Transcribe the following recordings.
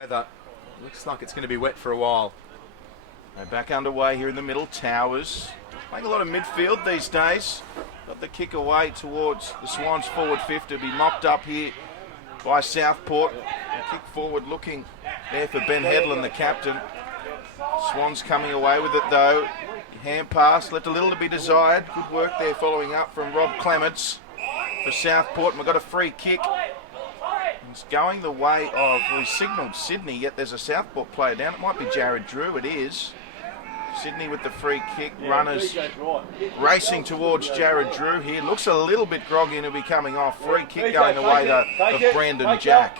Weather looks like it's going to be wet for a while. They're back underway here in the middle. Towers playing a lot of midfield these days. Got the kick away towards the Swans forward 50 to be mopped up here by Southport. The kick forward looking there for Ben Headland, the captain. Swans coming away with it though. Hand pass left a little to be desired. Good work there following up from Rob Clements for Southport. And we've got a free kick. It's going the way of, we signalled Sydney, yet there's a Southport player down. It might be Jared Drew, it is. Sydney with the free kick. Runners racing towards Jared Drew here. Looks a little bit groggy and he'll be coming off. Free kick going the way though of Brandon Jack.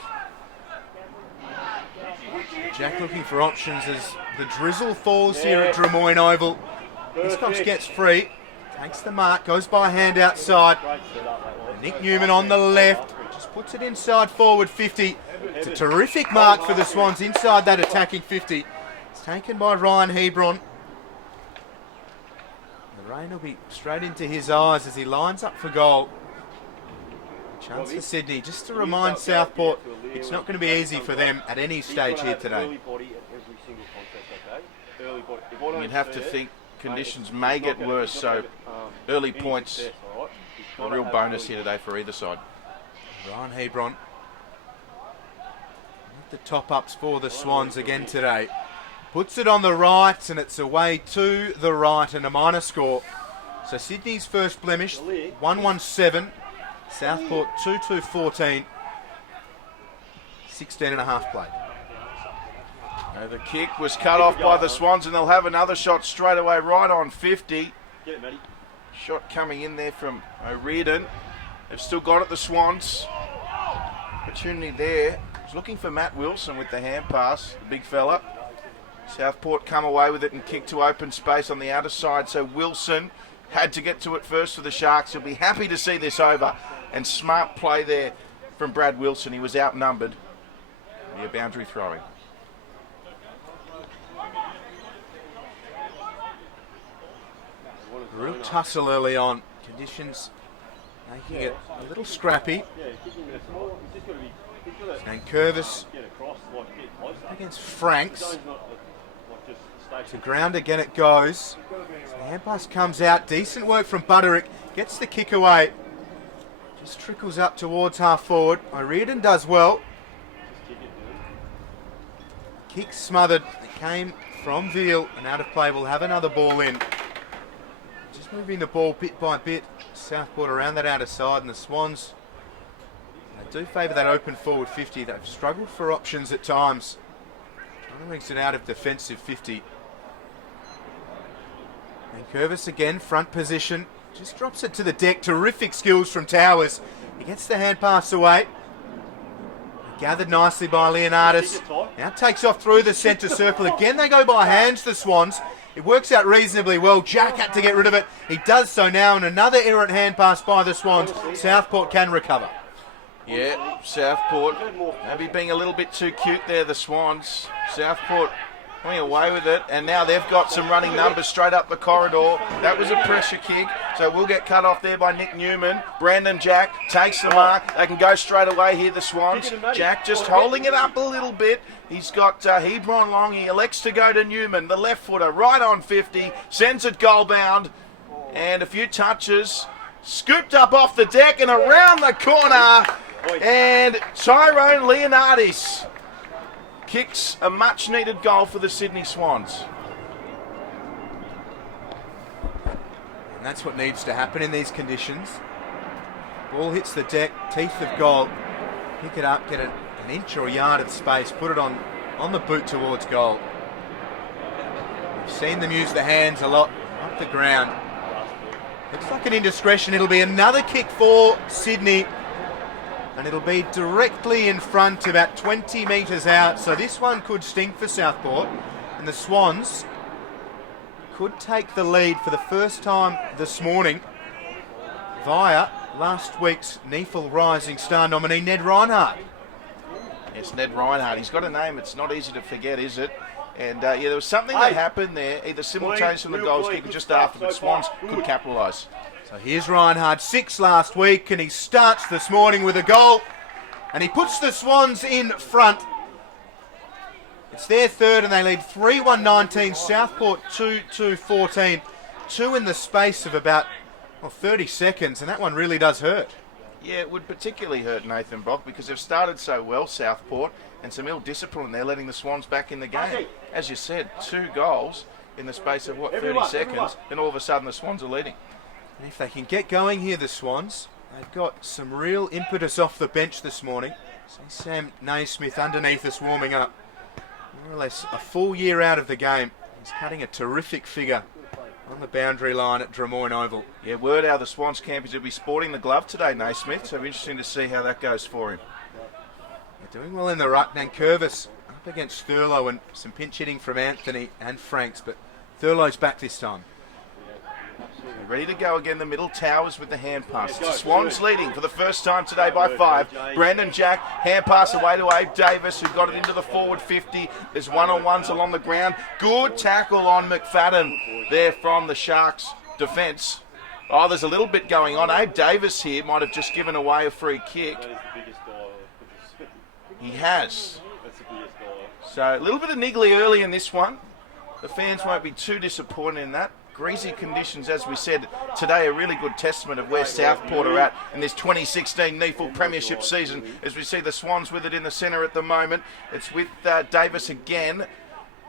Jack looking for options as the drizzle falls here at Drummoyne Oval. Hiscox gets free, takes the mark, goes by hand outside. Nick Newman on the left, just puts it inside forward 50. It's a terrific mark for the Swans inside that attacking 50. It's taken by Ryan Hebron. The rain will be straight into his eyes as he lines up for goal. Chance for Sydney, just to remind Southport it's not going to be easy for them at any stage here today. You'd have to think conditions may get worse, so early points a real bonus here today for either side. Ryan Hebron with the top-ups for the Swans again today. Puts it on the right and it's away to the right and a minor score. So Sydney's first blemish, 1-1-7. Southport 2-2-14. 16 and a half played. The kick was cut off by the Swans and they'll have another shot straight away right on 50. Shot coming in there from O'Riordan. They've still got it, the Swans. Opportunity there. He's looking for Matt Wilson with the hand pass, the big fella. Southport come away with it and kick to open space on the outer side. So Wilson had to get to it first for the Sharks. He'll be happy to see this over. And smart play there from Brad Wilson. He was outnumbered. Yeah, boundary throwing. Real tussle early on. Conditions making it a little scrappy. And Curvis against Franks. To ground again it goes. So the hand pass comes out. Decent work from Butterick. Gets the kick away. Just trickles up towards half forward. O'Riordan does well. Kick smothered. It came from Veal and out of play. We'll have another ball in. Just moving the ball bit by bit. Southport around that outer side and the Swans, they do favour that open forward 50. They've struggled for options at times. Trying to exit out of defensive 50. And Curvis again, front position. Just drops it to the deck. Terrific skills from Towers. He gets the hand pass away. Gathered nicely by Leonardis. Now takes off through the centre circle. Again they go by hands, the Swans. It works out reasonably well. Jack had to get rid of it. He does so now, and another errant hand pass by the Swans. Southport can recover. Yeah, Southport maybe being a little bit too cute there, the Swans. Southport going away with it, and now they've got some running numbers straight up the corridor. That was a pressure kick, so we'll get cut off there by Nick Newman. Brandon Jack takes the mark. They can go straight away here, the Swans. Jack just holding it up a little bit. He's got Hebron long. He elects to go to Newman, the left footer, right on 50. Sends it goal bound, and a few touches. Scooped up off the deck and around the corner. And Tyrone Leonardis kicks a much-needed goal for the Sydney Swans. And that's what needs to happen in these conditions. Ball hits the deck, teeth of goal. Pick it up, get it an inch or a yard of space, put it on the boot towards goal. We've seen them use the hands a lot off the ground. Looks like an indiscretion. It'll be another kick for Sydney. And it'll be directly in front, about 20 metres out. So this one could sting for Southport. And the Swans could take the lead for the first time this morning via last week's NEAFL Rising Star nominee, Ned Reinhardt. Yes, Ned Reinhardt. He's got a name it's not easy to forget, is it? And yeah, there was something that happened there, either simultaneous from the goals kick or just after, but Swans could capitalise. So here's Reinhardt, 6 last week, and he starts this morning with a goal. And he puts the Swans in front. It's their third and they lead 3-1-19. Southport 2-2-14. 2 in the space of about 30 seconds, and that one really does hurt. Yeah, it would particularly hurt Nathan Brock because they've started so well, Southport, and some ill discipline. They're letting the Swans back in the game. As you said, 2 goals in the space of, 30 seconds, and all of a sudden the Swans are leading. And if they can get going here, the Swans, they've got some real impetus off the bench this morning. See Sam Naismith underneath us warming up. More or less a full year out of the game. He's cutting a terrific figure on the boundary line at Drummoyne Oval. Yeah, word out of the Swans camp is he'll be sporting the glove today, Naismith, so interesting to see how that goes for him. They're doing well in the ruck. Nankervis up against Thurlow and some pinch hitting from Anthony and Franks, but Thurlow's back this time. Ready to go again, the middle. Towers with the hand pass. The Swans leading for the first time today by 5. Brandon Jack, hand pass away to Abe Davis, who got it into the forward 50. There's one-on-ones along the ground. Good tackle on McFadden there from the Sharks defence. Oh, there's a little bit going on. Abe Davis here might have just given away a free kick. He has. So a little bit of niggly early in this one. The fans won't be too disappointed in that. Greasy conditions, as we said today, a really good testament of where Southport are at in this 2016 NEAFL Premiership season. As we see the Swans with it in the centre at the moment. It's with Davis again.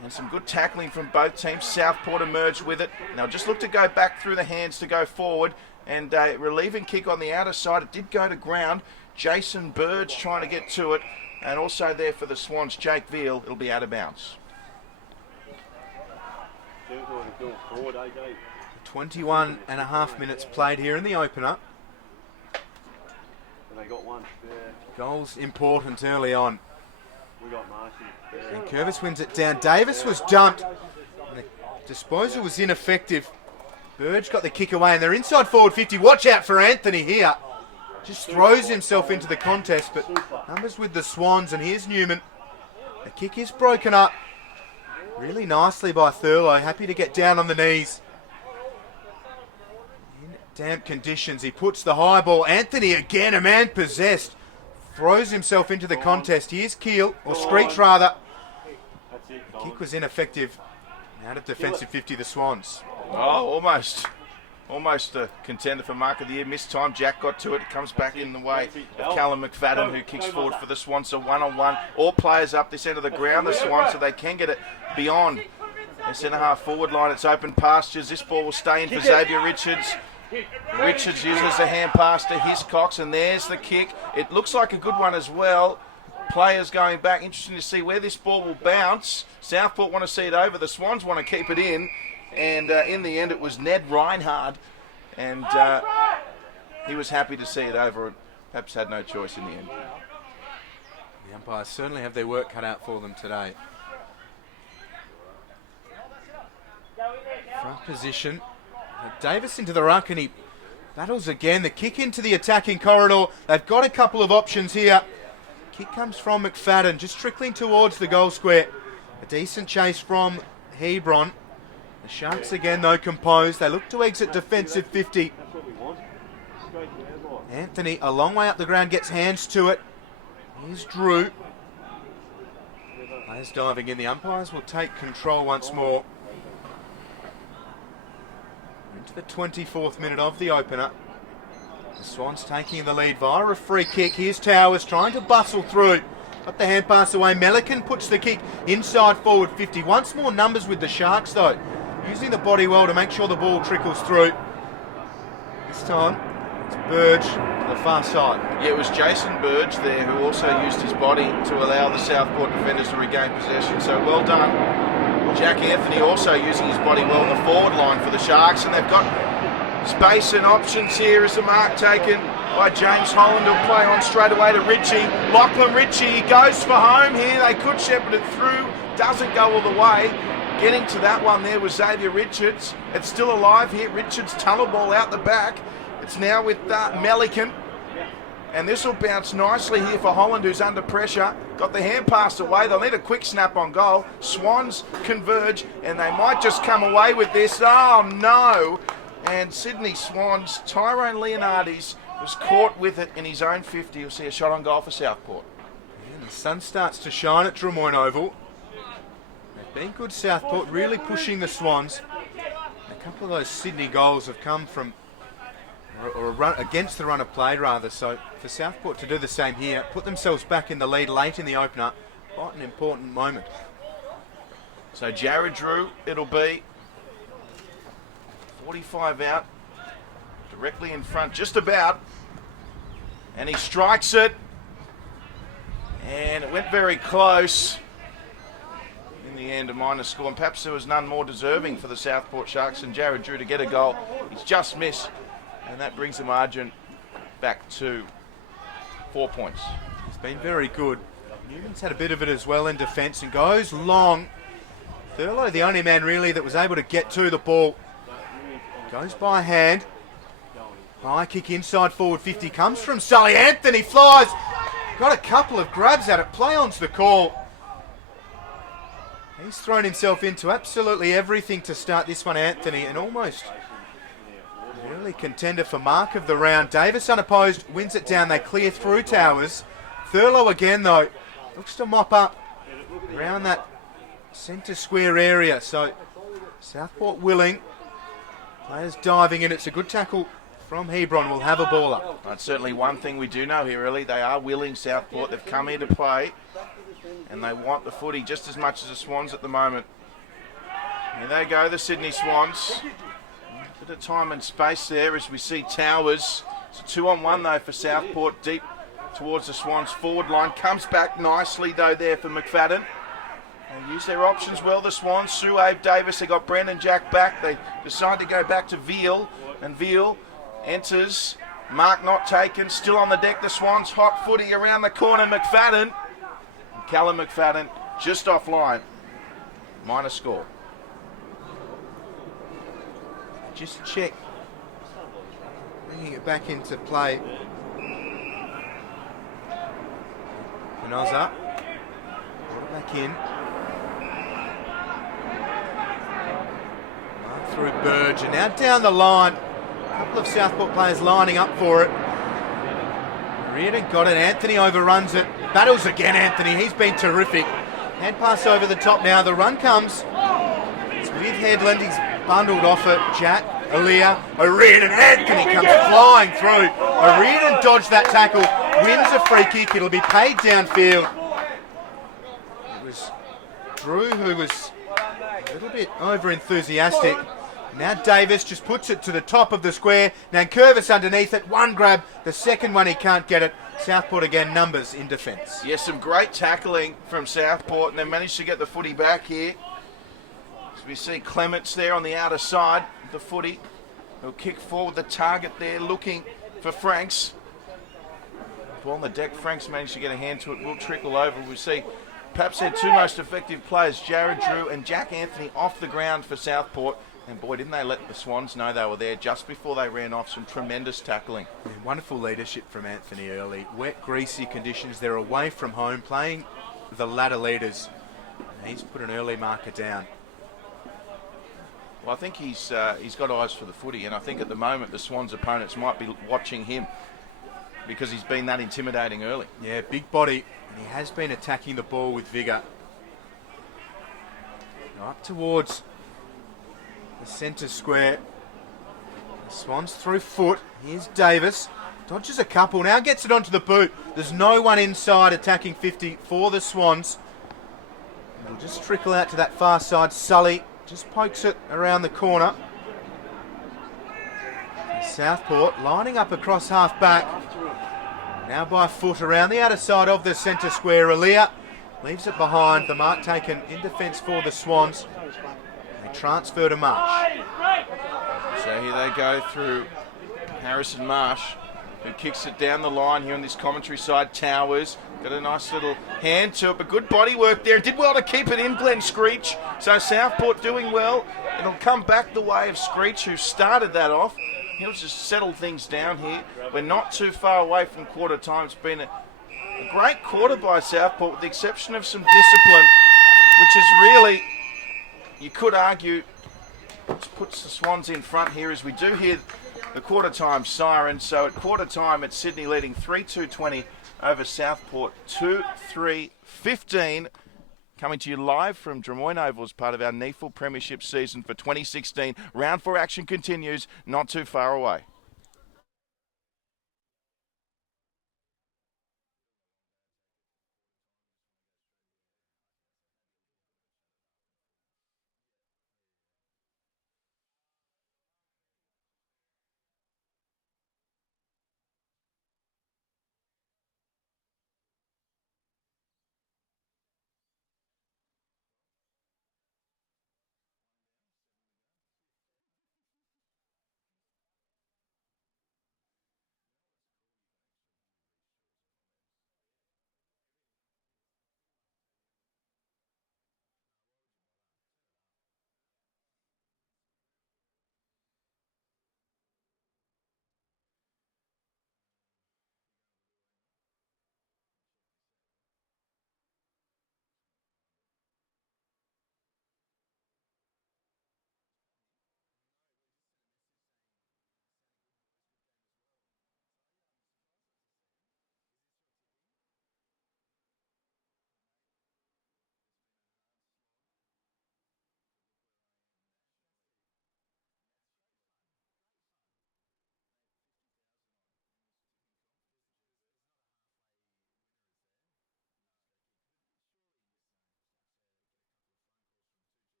And some good tackling from both teams. Southport emerged with it. Now just look to go back through the hands to go forward. And a relieving kick on the outer side. It did go to ground. Jason Burge trying to get to it. And also there for the Swans, Jake Veal. It'll be out of bounds. 21 and a half minutes played here in the opener. Goals important early on. And Curvis wins it down. Davis was dumped. And the disposal was ineffective. Burge got the kick away and they're inside forward 50. Watch out for Anthony here. Just throws himself into the contest, but numbers with the Swans, and here's Newman. The kick is broken up. Really nicely by Thurlow, happy to get down on the knees. In damp conditions, he puts the high ball. Anthony again, a man possessed. Throws himself into the contest. Here's Keel, or Screech rather. The kick was ineffective. Out of defensive 50, the Swans. Oh, almost a contender for Mark of the Year. Missed time, Jack got to it. It comes back in the way of Callum McFadden, who kicks forward for the Swans. So one-on-one. All players up this end of the ground, the Swans, so they can get it beyond their centre-half forward line. It's open pastures. This ball will stay in for Xavier Richards. Richards uses the hand pass to Hiscox, and there's the kick. It looks like a good one as well. Players going back. Interesting to see where this ball will bounce. Southport want to see it over. The Swans want to keep it in. And in the end, it was Ned Reinhard, and he was happy to see it over. Perhaps had no choice in the end. The umpires certainly have their work cut out for them today. Front position. Davis into the ruck, and he battles again. The kick into the attacking corridor. They've got a couple of options here. Kick comes from McFadden, just trickling towards the goal square. A decent chase from Hebron. The Sharks again, though, composed. They look to exit defensive 50. Anthony, a long way up the ground, gets hands to it. Here's Drew. Players diving in. The umpires will take control once more. Into the 24th minute of the opener. The Swans taking the lead via a free kick. Here's Towers trying to bustle through. Got the hand pass away. Melican puts the kick inside forward 50. Once more numbers with the Sharks, though. Using the body well to make sure the ball trickles through. This time, it's Burge to the far side. Yeah, it was Jason Burge there who also used his body to allow the Southport defenders to regain possession. So well done. Jack Anthony also using his body well in the forward line for the Sharks. And they've got space and options here as the mark taken by James Holland. He'll play on straight away to Ritchie. Lachlan Ritchie goes for home here. They could shepherd it through. Doesn't go all the way. Getting to that one there was Xavier Richards. It's still alive here. Richards tunnel ball out the back. It's now with Melican. And this will bounce nicely here for Holland, who's under pressure. Got the hand passed away. They'll need a quick snap on goal. Swans converge, and they might just come away with this. Oh, no. And Sydney Swans, Tyrone Leonardes was caught with it in his own 50. You'll see a shot on goal for Southport. And the sun starts to shine at Drummoyne Oval. Been good Southport, really pushing the Swans. A couple of those Sydney goals have come from, or a run against the run of play rather, so for Southport to do the same here, put themselves back in the lead late in the opener, quite an important moment. So Jared Drew, it'll be 45 out, directly in front, just about, and he strikes it, and it went very close. In the end, a minor score, and perhaps there was none more deserving for the Southport Sharks than Jared Drew to get a goal. He's just missed, and that brings the margin back to 4 points. He's been very good. Newman's had a bit of it as well in defence and goes long. Thurlow, the only man really that was able to get to the ball. Goes by hand. High kick inside forward 50. Comes from Sully. Anthony flies. Got a couple of grabs at it. Play on's the call. He's thrown himself into absolutely everything to start this one, Anthony, and almost early contender for mark of the round. Davis unopposed, wins it down. They clear through Towers. Thurlow again, though, looks to mop up around that centre square area. So Southport willing. Players diving in. It's a good tackle from Hebron. Will have a ball up. That's certainly one thing we do know here, really. They are willing, Southport. They've come here to play, and they want the footy just as much as the Swans at the moment. Here they go, the Sydney Swans. A bit of time and space there as we see Towers. It's a 2-on-1 though for Southport, deep towards the Swans forward line. Comes back nicely though there for McFadden. They use their options well, the Swans. Suave Davis, they got Brendan Jack back. They decide to go back to Veal, and Veal enters. Mark not taken, still on the deck, the Swans. Hot footy around the corner, McFadden. Callum McFadden just offline. Minor score. Just check. Bringing it back into play. Canoza. Brought it back in. Mark through Burge. And now down the line. A couple of Southport players lining up for it. Reardon got it. Anthony overruns it. Battles again, Anthony. He's been terrific. Hand pass over the top now. The run comes. It's with Headland. He's bundled off it. Jack, Aaliyah, O'Riordan. Anthony comes flying through. O'Riordan dodged that tackle. Wins a free kick. It'll be paid downfield. It was Drew who was a little bit over-enthusiastic. Now Davis just puts it to the top of the square. Nankervis underneath it. One grab. The second one he can't get it. Southport again, numbers in defence. Yes, some great tackling from Southport, and they managed to get the footy back here. As we see Clements there on the outer side of the footy. He'll kick forward the target there, looking for Franks. Ball on the deck. Franks managed to get a hand to it. Will trickle over. We see perhaps their two most effective players, Jared Drew and Jack Anthony, off the ground for Southport. And boy, didn't they let the Swans know they were there just before they ran off. Some tremendous tackling. Yeah, wonderful leadership from Anthony early. Wet, greasy conditions. They're away from home, playing the ladder leaders. And he's put an early marker down. Well, I think he's got eyes for the footy, and I think at the moment the Swans' opponents might be watching him because he's been that intimidating early. Yeah, big body, and he has been attacking the ball with vigour. Now up towards the centre square. The Swans through foot. Here's Davis. Dodges a couple. Now gets it onto the boot. There's no one inside attacking 50 for the Swans. It'll just trickle out to that far side. Sully just pokes it around the corner. Southport lining up across half back. Now by foot around the outer side of the centre square. Aaliyah leaves it behind. The mark taken in defence for the Swans. Transfer to Marsh. So here they go through Harrison Marsh, who kicks it down the line here on this commentary side. Towers got a nice little hand to it, but good body work there. Did well to keep it in, Glenn Screech. So Southport doing well. It'll come back the way of Screech, who started that off. He'll just settle things down here. We're not too far away from quarter time. It's been a great quarter by Southport, with the exception of some discipline, which is really, you could argue, puts the Swans in front here as we do hear the quarter time siren. So at quarter time, it's Sydney leading 3-2-20 over Southport 2-3-15. coming to you live from Drummoyne Oval as part of our NEAFL Premiership season for 2016. Round 4 action continues, not too far away.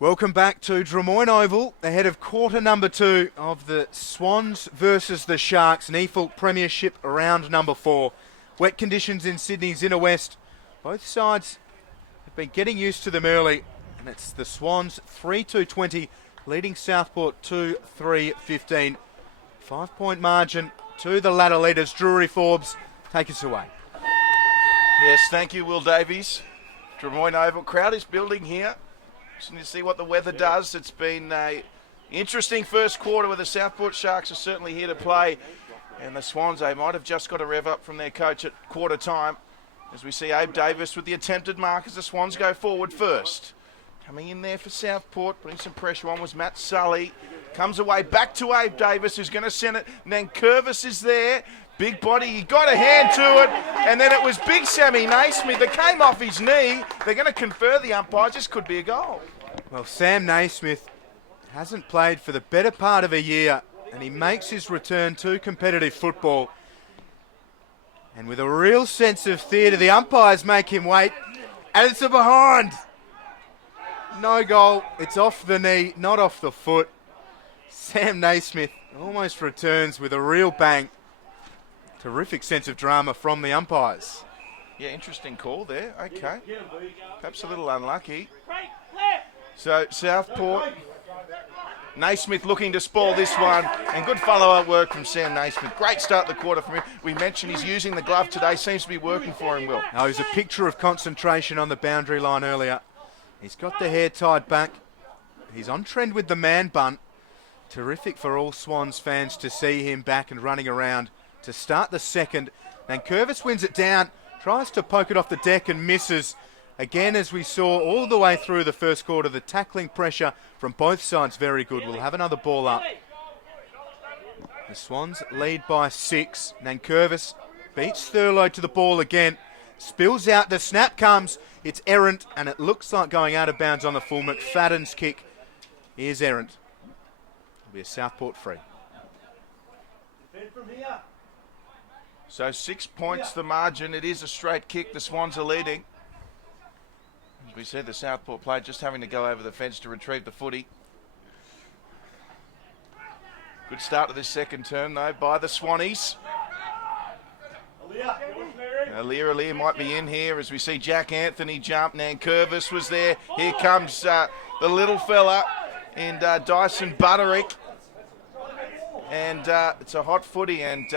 Welcome back to Drummoyne Oval, ahead of quarter number 2 of the Swans versus the Sharks, NEAFL Premiership round number 4. Wet conditions in Sydney's inner west. Both sides have been getting used to them early, and it's the Swans 3-2-20, leading Southport 2-3-15. 5-point margin to the ladder leaders. Drury Forbes, take us away. Yes, thank you, Will Davies. Drummoyne Oval crowd is building here. Just need to see what the weather does. It's been an interesting first quarter where the Southport Sharks are certainly here to play. And the Swans, they might have just got a rev up from their coach at quarter time. As we see Abe Davis with the attempted mark as the Swans go forward first. Coming in there for Southport, putting some pressure on was Matt Sully. Comes away back to Abe Davis, who's going to send it. Nankervis is there. Big body, he got a hand to it, and then it was big Sammy Naismith that came off his knee. They're going to confer the umpire, just could be a goal. Well, Sam Naismith hasn't played for the better part of a year, and he makes his return to competitive football. And with a real sense of theatre, the umpires make him wait, and it's a behind. No goal, it's off the knee, not off the foot. Sam Naismith almost returns with a real bang. Terrific sense of drama from the umpires. Yeah, interesting call there. Okay. Perhaps a little unlucky. So Southport, Naismith looking to spoil this one, and good follow-up work from Sam Naismith. Great start to the quarter from him. We mentioned he's using the glove today. Seems to be working for him, Will. Now, he was a picture of concentration on the boundary line earlier. He's got the hair tied back. He's on trend with the man bun. Terrific for all Swans fans to see him back and running around to start the second. Nankervis wins it down, tries to poke it off the deck and misses. Again, as we saw all the way through the first quarter, the tackling pressure from both sides very good. We'll have another ball up. The Swans lead by 6. Nankervis beats Thurlow to the ball again. Spills out, the snap comes. It's errant, and it looks like going out of bounds on the full. McFadden's kick is errant. It'll be a Southport free. So 6 points the margin. It is a straight kick. The Swans are leading. As we said, the Southport player just having to go over the fence to retrieve the footy. Good start to this second term, though, by the Swannies. Aaliyah might be in here as we see Jack Anthony jump. Nankervis was there. Here comes the little fella and Dyson Butterick. And it's a hot footy and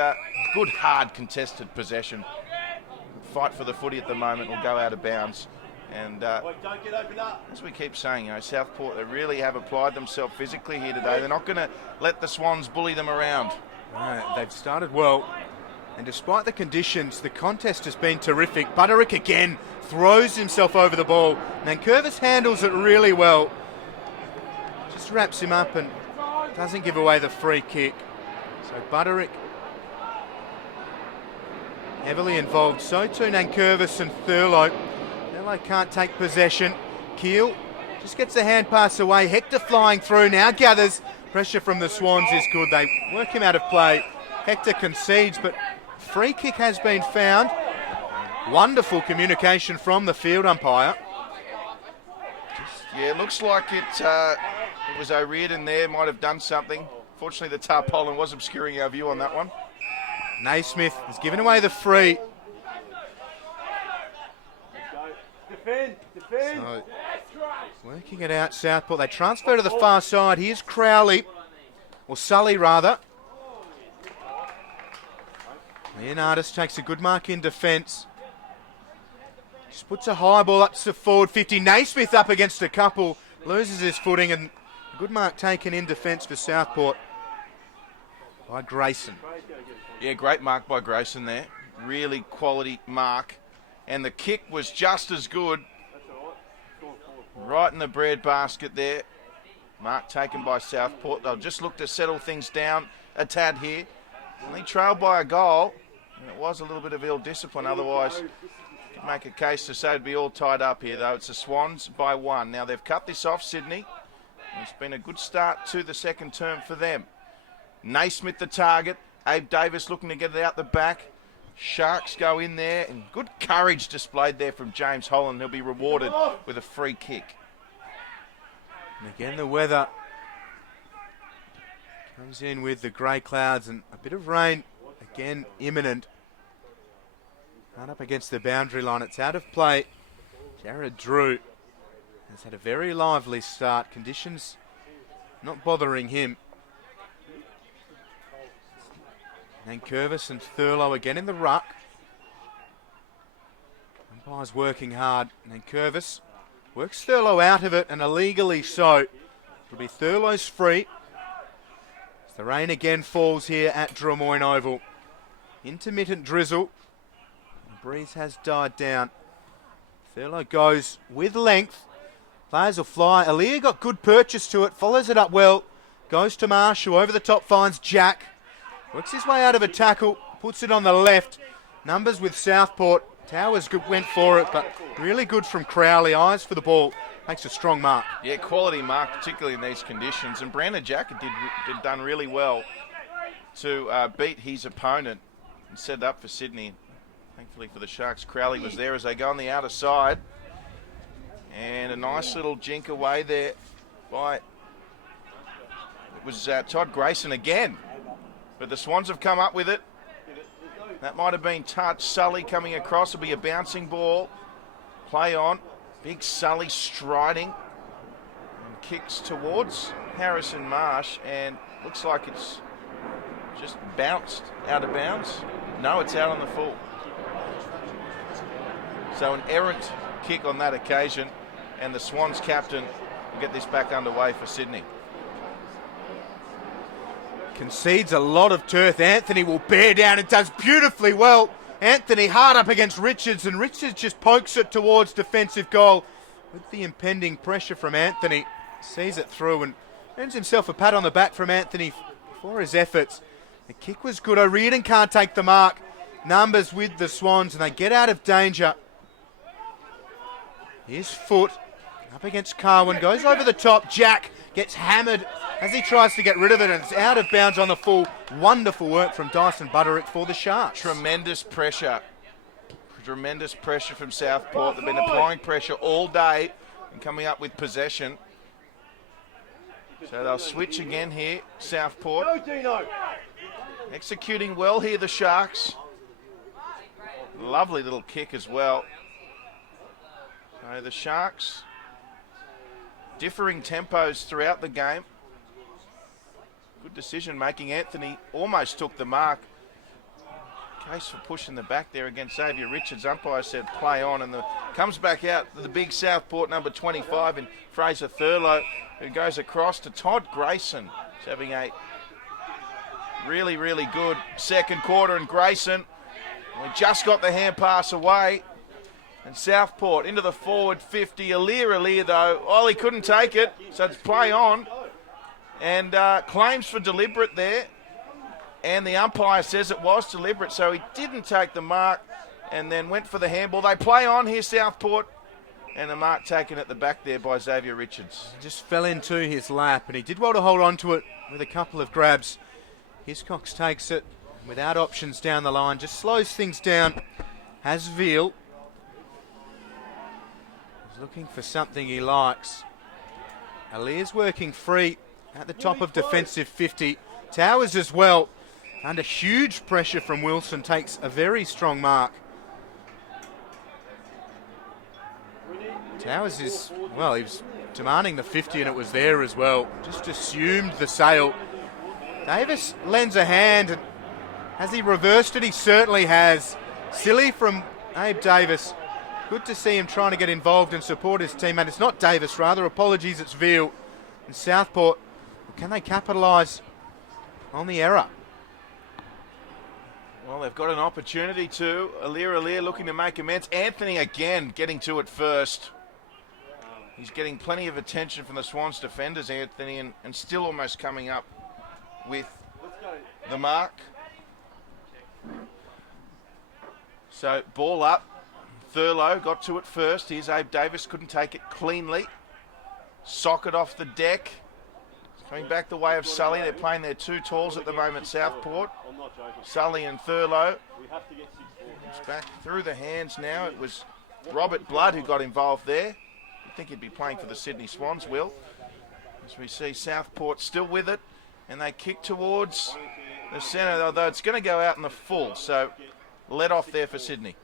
good hard contested possession. Fight for the footy at the moment will go out of bounds. And as we keep saying, Southport, they really have applied themselves physically here today. They're not going to let the Swans bully them around. Right, they've started well. And despite the conditions, the contest has been terrific. Butterick again throws himself over the ball. Nankervis handles it really well. Just wraps him up and doesn't give away the free kick. So Butterick heavily involved. So too Nankervis and Thurlow. Thurlow can't take possession. Keel just gets the hand pass away. Hector flying through now, gathers. Pressure from the Swans is good. They work him out of play. Hector concedes, but free kick has been found. Wonderful communication from the field umpire. Yeah, it looks like it was O'Riordan there, might have done something. Fortunately, the tarpaulin was obscuring our view on that one. Naismith has given away the free. Defend. So, working it out, Southport. They transfer to the far side. Here's Crowley, or Sully rather. Leonardis takes a good mark in defence. Just puts a high ball up to forward 50. Naismith up against a couple. Loses his footing, and a good mark taken in defence for Southport by Grayson. Yeah, great mark by Grayson there. Really quality mark. And the kick was just as good. Right in the bread basket there. Mark taken by Southport. They'll just look to settle things down a tad here. Only trailed by a goal. And it was a little bit of ill discipline. Otherwise, you could make a case to say it'd be all tied up here, though. It's the Swans by 1. Now they've cut this off, Sydney. It's been a good start to the second term for them. Naismith the target. Abe Davis looking to get it out the back. Sharks go in there, and good courage displayed there from James Holland. He'll be rewarded with a free kick. And again, the weather comes in with the grey clouds and a bit of rain, again, imminent. Right up against the boundary line. It's out of play. Jared Drew has had a very lively start. Conditions not bothering him. And Curvis and Thurlow again in the ruck. Umpire's working hard. And Curvis works Thurlow out of it, and illegally so. It'll be Thurlow's free. As the rain again falls here at Drummoyne Oval. Intermittent drizzle. The breeze has died down. Thurlow goes with length. Players will fly. Aaliyah got good purchase to it. Follows it up well. Goes to Marshall. Over the top finds Jack. Works his way out of a tackle. Puts it on the left. Numbers with Southport. Towers went for it, but really good from Crowley. Eyes for the ball. Makes a strong mark. Yeah, quality mark, particularly in these conditions. And Brandon Jack did done really well to beat his opponent and set it up for Sydney. Thankfully for the Sharks, Crowley was there as they go on the outer side. And a nice little jink away there by, it was Todd Grayson again. But the Swans have come up with it. That might have been touch. Sully coming across. It'll be a bouncing ball. Play on. Big Sully striding. And kicks towards Harrison Marsh. And looks like it's just bounced out of bounds. No, it's out on the full. So an errant kick on that occasion. And the Swans captain will get this back underway for Sydney. Concedes a lot of turf. Anthony will bear down and does beautifully well. Anthony hard up against Richards, and Richards just pokes it towards defensive goal. With the impending pressure from Anthony, sees it through and earns himself a pat on the back from Anthony for his efforts. The kick was good. O'Riordan can't take the mark. Numbers with the Swans, and they get out of danger. His foot up against Carwin, goes over the top. Jack gets hammered as he tries to get rid of it, and it's out of bounds on the full. Wonderful work from Dyson Butterick for the Sharks. Tremendous pressure. Tremendous pressure from Southport. They've been applying pressure all day and coming up with possession. So they'll switch again here, Southport. Executing well here, the Sharks. Lovely little kick as well. So the Sharks, differing tempos throughout the game. Good decision making. Anthony almost took the mark. Case for pushing the back there against Xavier Richards. Umpire said play on, and comes back out the big Southport number 25 in Fraser Thurlow, who goes across to Todd Grayson. He's having a really, really good second quarter, and Grayson, we just got the hand pass away. And Southport into the forward 50. Aaliyah though, he couldn't take it, so it's play on. And claims for deliberate there. And the umpire says it was deliberate, so he didn't take the mark and then went for the handball. They play on here, Southport. And a mark taken at the back there by Xavier Richards. Just fell into his lap, and he did well to hold on to it with a couple of grabs. Hiscox takes it without options down the line, just slows things down. Has Veal. He's looking for something he likes. Aliyah's working free at the top of defensive 50. Towers as well, under huge pressure from Wilson, takes a very strong mark. Towers is, well, he was demanding the 50 and it was there as well. Just assumed the sail. Davis lends a hand, and has he reversed it? He certainly has. Silly from Abe Davis. Good to see him trying to get involved and support his teammate. It's not Davis, rather. Apologies, it's Veal. And Southport, can they capitalise on the error? Well, they've got an opportunity to. Aaliyah looking to make amends. Anthony again getting to it first. He's getting plenty of attention from the Swans defenders, Anthony, and still almost coming up with the mark. So ball up. Thurlow got to it first. Here's Abe Davis, couldn't take it cleanly. Socket off the deck. Coming back the way of Sully. They're playing their two talls at the moment, Southport. Sully and Thurlow. It's back through the hands now. It was Robert Blood who got involved there. I think he'd be playing for the Sydney Swans, Will. As we see Southport still with it, and they kick towards the centre, although it's going to go out in the full, so let off there for Sydney.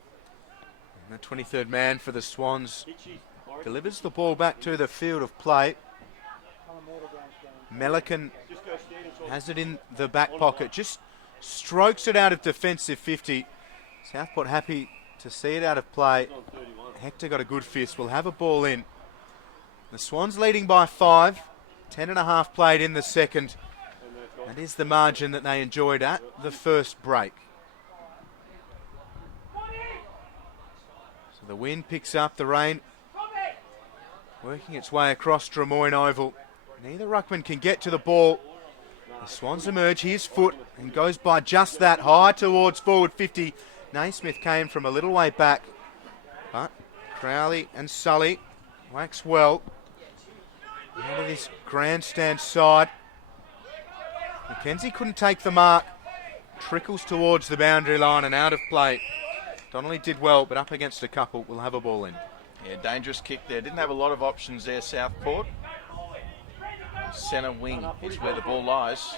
And the 23rd man for the Swans delivers the ball back to the field of play. Melican has it in the back pocket, just strokes it out of defensive 50. Southport happy to see it out of play. Hector got a good fist, will have a ball in. The Swans leading by 5, 10.5 played in the second. That is the margin that they enjoyed at the first break. So the wind picks up, the rain working its way across Drummoyne Oval. Neither ruckman can get to the ball. The Swans emerge, here's Foot, and goes by just that, high towards forward 50. Naismith came from a little way back, but Crowley and Sully wax well out of this grandstand side. McKenzie couldn't take the mark, trickles towards the boundary line and out of play. Donnelly did well, but up against a couple, will have a ball in. Yeah, dangerous kick there. Didn't have a lot of options there, Southport. Centre wing is where the ball lies.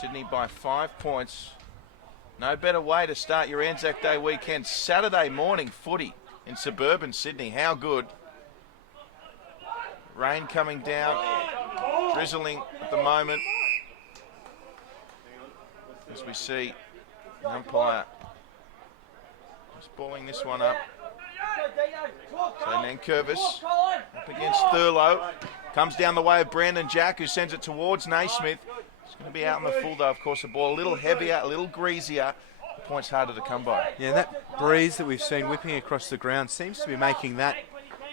Sydney by 5 points. No better way to start your Anzac Day weekend. Saturday morning footy in suburban Sydney. How good. Rain coming down, drizzling at the moment. As we see the umpire just balling this one up. So Nankervis up against Thurlow. Comes down the way of Brandon Jack, who sends it towards Naismith. It's going to be out in the full, though, of course. The ball a little heavier, a little greasier. The point's harder to come by. Yeah, that breeze that we've seen whipping across the ground seems to be making that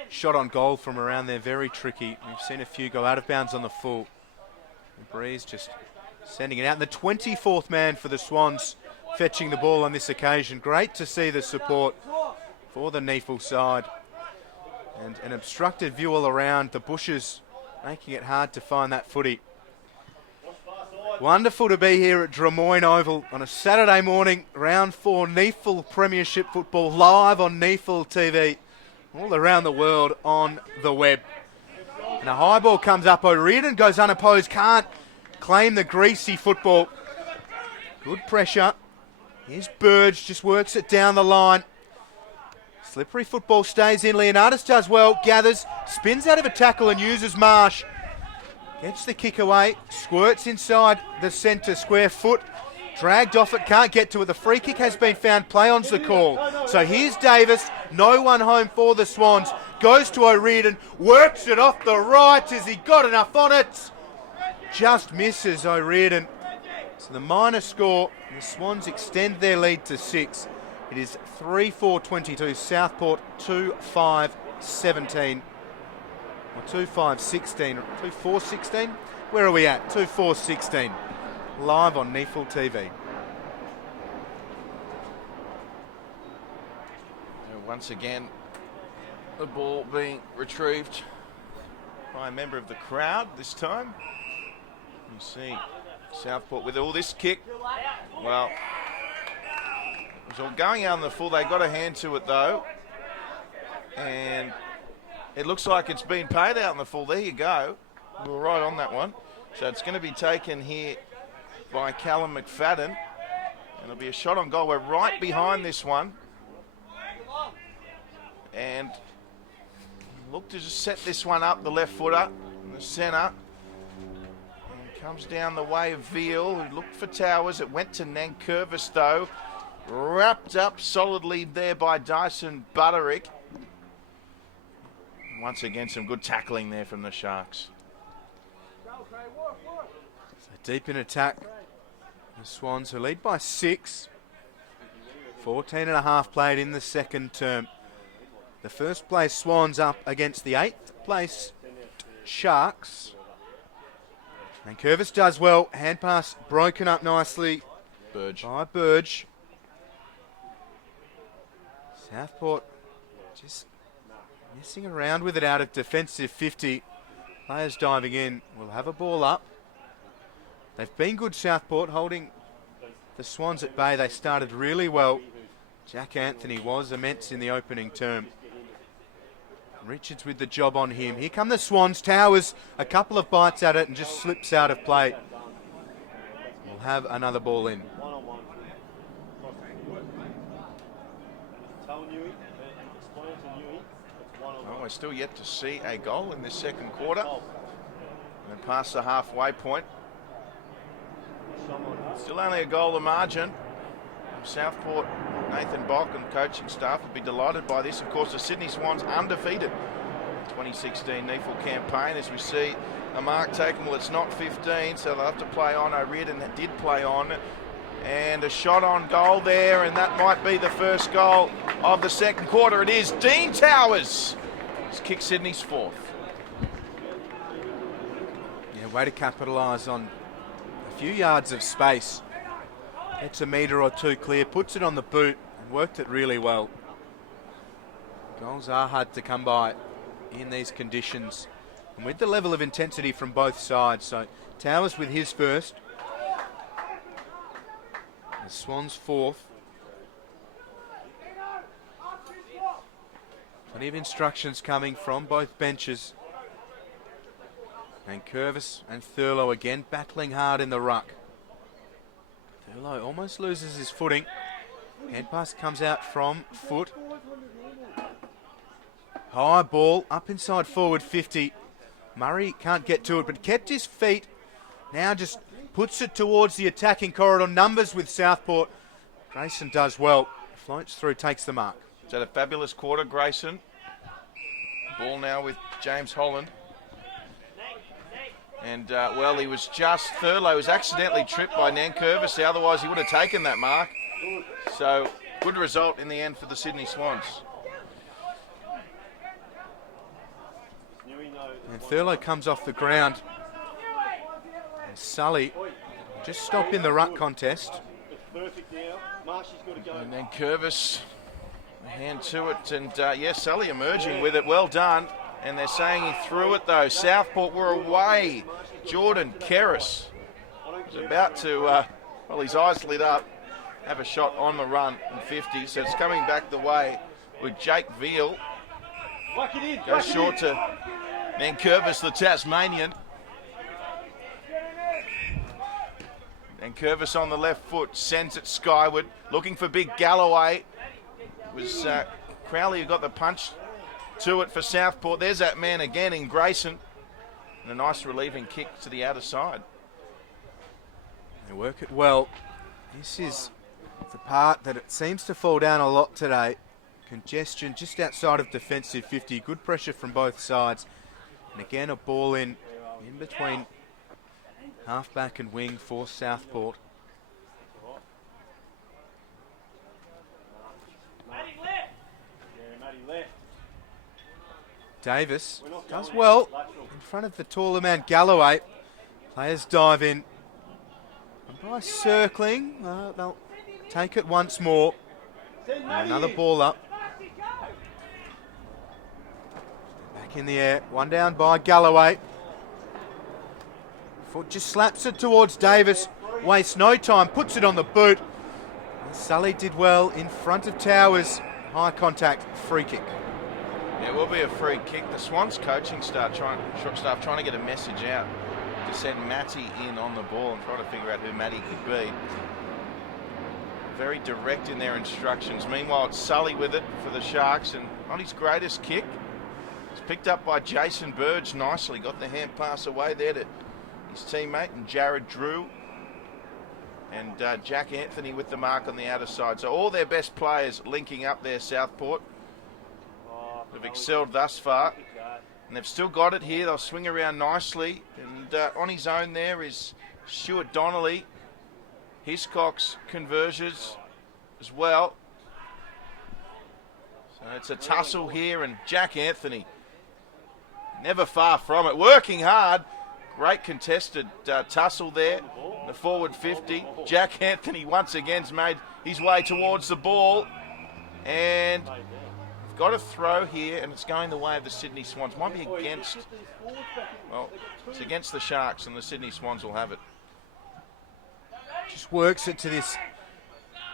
shot on goal from around there very tricky. We've seen a few go out of bounds on the full. The breeze just sending it out. And the 24th man for the Swans fetching the ball on this occasion. Great to see the support for the NEAFL side. And an obstructed view all around, the bushes making it hard to find that footy. Wonderful to be here at Drummoyne Oval on a Saturday morning, round 4 NEAFL Premiership football live on NEAFL TV all around the world on the web. And a high ball comes up, O'Riordan goes unopposed, can't claim the greasy football. Good pressure. Here's Burge, just works it down the line. Slippery football stays in. Leonardis does well, gathers, spins out of a tackle and uses Marsh. Gets the kick away, squirts inside the centre square. Foot dragged off it, can't get to it. The free kick has been found, play on's the call. So here's Davis, no one home for the Swans. Goes to O'Riordan, works it off the right. Has he got enough on it? Just misses O'Riordan. So the minor score, the Swans extend their lead to 6. It is 3-4-22, Southport 2-5-17. Or 2-5-16, or 2-4-16? Where are we at? 2-4-16. Live on NEAFL TV. And once again, the ball being retrieved by a member of the crowd this time. You see Southport with all this kick. Well, it was all going out in the full. They got a hand to it though. And it looks like it's been paid out in the full. There you go. We were right on that one. So it's going to be taken here by Callum McFadden. And it'll be a shot on goal. We're right behind this one. And look to just set this one up, the left footer in the centre. And comes down the way of Veal, who looked for Towers. It went to Nankervis though. Wrapped up solidly there by Dyson Butterick. Once again, some good tackling there from the Sharks. So deep in attack, the Swans who lead by 6. 14.5 played in the second term. The first place Swans up against the 8th place Sharks. And Curvis does well. Hand pass broken up nicely Burge. by Burge. Southport just messing around with it out of defensive 50. Players diving in. Will have a ball up. They've been good, Southport, holding the Swans at bay. They started really well. Jack Anthony was immense in the opening term. Richards with the job on him. Here come the Swans. Towers, a couple of bites at it and just slips out of play. We'll have another ball in. Well, we're still yet to see a goal in this second quarter. And past the halfway point. Still only a goal the margin. Southport, Nathan Bock and coaching staff would be delighted by this. Of course, the Sydney Swans undefeated in 2016 NEAFL campaign. As we see a mark taken, well, it's not 15, so they'll have to play on. O'Riordan did play on. And a shot on goal there, and that might be the first goal of the second quarter. It is. Dean Towers has kicked Sydney's fourth. Yeah, way to capitalise on a few yards of space. Gets a metre or two clear, puts it on the boot, and worked it really well. Goals are hard to come by in these conditions, and with the level of intensity from both sides. So Towers with his first. The Swans fourth. Plenty of instructions coming from both benches. And Curvis and Thurlow again battling hard in the ruck. Thurlow almost loses his footing. Hand pass comes out from foot. High ball up inside forward 50. Murray can't get to it, but kept his feet. Now just puts it towards the attacking corridor. Numbers with Southport. Grayson does well. Floats through, takes the mark. It's had a fabulous quarter, Grayson. Ball now with James Holland. And, well, Thurlow was accidentally tripped by Nankervis. Otherwise, he would have taken that mark. So, good result in the end for the Sydney Swans. And Thurlow comes off the ground. And Sully just stopped in the ruck contest. And then Curvis, a hand to it. And, Sully emerging with it. Well done. And they're saying he threw it, though. Southport were away. Jordan Kerris was about to, his eyes lit up, have a shot on the run in 50. So it's coming back the way with Jake Veal. Goes short to Nankervis, the Tasmanian. And Curvis on the left foot sends it skyward, looking for big Galloway. It was Crowley who got the punch to it for Southport. There's that man again in Grayson. And a nice relieving kick to the outer side. They work it well. This is the part that it seems to fall down a lot today. Congestion just outside of defensive 50. Good pressure from both sides. And again, a ball in between halfback and wing for Southport. Davis does well in front of the taller man Galloway. Players dive in. And by circling, they'll take it once more. Another ball up. Back in the air. One down by Galloway. Foot just slaps it towards Davis. Wastes no time. Puts it on the boot. And Sully did well in front of Towers. High contact. Free kick. It will be a free kick. The Swans coaching staff trying to get a message out to send Matty in on the ball and try to figure out who Matty could be. Very direct in their instructions. Meanwhile, it's Sully with it for the Sharks, and on his greatest kick, it's picked up by Jason Burge nicely. Got the hand pass away there to his teammate, and Jared Drew. And Jack Anthony with the mark on the outer side. So all their best players linking up there, Southport. They've excelled thus far, and they've still got it here. They'll swing around nicely, and on his own there is Stuart Donnelly. Hiscox conversions as well. So it's a tussle here, and Jack Anthony never far from it, working hard. Great contested tussle there, the forward 50. Jack Anthony once again's made his way towards the ball, and got a throw here, and it's going the way of the Sydney Swans. Might be against, well, it's against the Sharks, and the Sydney Swans will have it. Just works it to this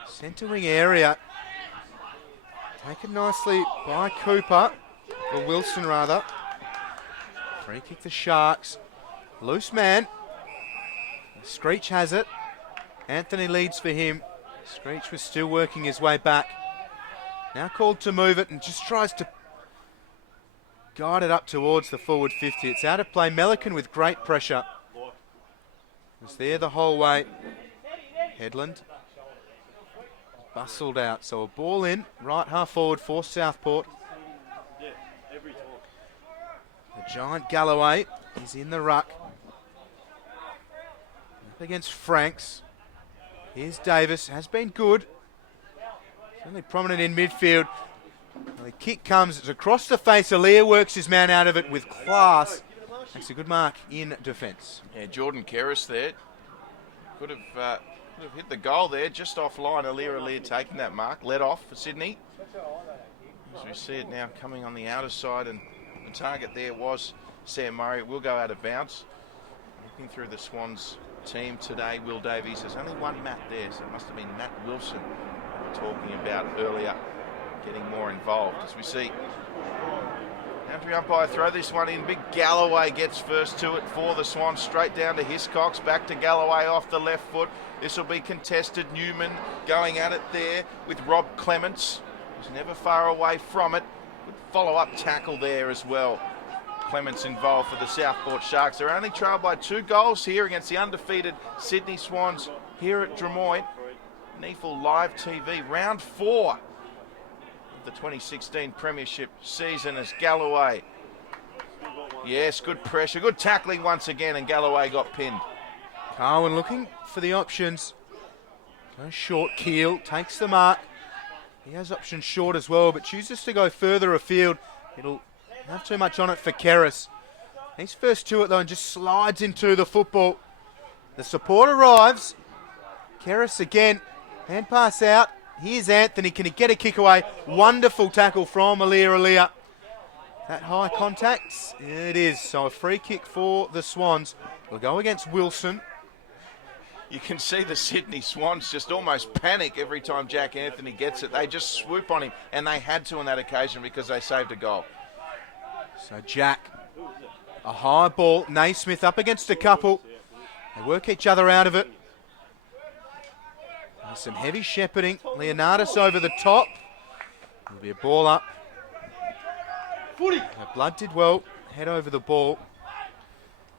centre wing area. Taken nicely by Cooper. or Wilson rather. Free kick the Sharks. Loose man. Screech has it. Anthony leads for him. Screech was still working his way back. Now called to move it and just tries to guide it up towards the forward 50. It's out of play. Melican with great pressure. Was there the whole way. Headland bustled out. So a ball in, right half forward for Southport. The giant Galloway is in the ruck. Up against Franks. Here's Davis. Has been good. Certainly prominent in midfield. Well, the kick comes. It's across the face. Aaliyah works his man out of it with class. Makes a good mark in defence. Yeah, Jordan Kerris there. Could have hit the goal there, just offline. Aaliyah taking that mark. Let off for Sydney. As we see it now coming on the outer side, and the target there was Sam Murray. It will go out of bounds. Looking through the Swans team today, Will Davies, there's only one Matt there, so it must have been Matt Wilson we were talking about earlier, getting more involved. As we see boundary umpire throw this one in. Big Galloway gets first to it for the Swans, straight down to Hiscox, back to Galloway off the left foot. This will be contested. Newman going at it there with Rob Clements, who's never far away from it. Good follow-up tackle there as well. Clements involved for the Southport Sharks. They're only trailed by 2 goals here against the undefeated Sydney Swans here at Drummoyne. NEAFL Live TV, round 4 of the 2016 Premiership season as Galloway. Yes, good pressure, good tackling once again, and Galloway got pinned. Carwin looking for the options. Goes short, Keel takes the mark. He has options short as well, but chooses to go further afield. It'll have too much on it for Kerris. He's first to it though and just slides into the football. The support arrives. Kerris again. Hand pass out. Here's Anthony. Can he get a kick away? Wonderful tackle from Aaliyah. That high contact? It is. So a free kick for the Swans. Will go against Wilson. You can see the Sydney Swans just almost panic every time Jack Anthony gets it. They just swoop on him, and they had to on that occasion because they saved a goal. So Jack, a high ball. Naismith up against a couple. They work each other out of it. There's some heavy shepherding. Leonardis over the top. There'll be a ball up. Blood did well. Head over the ball.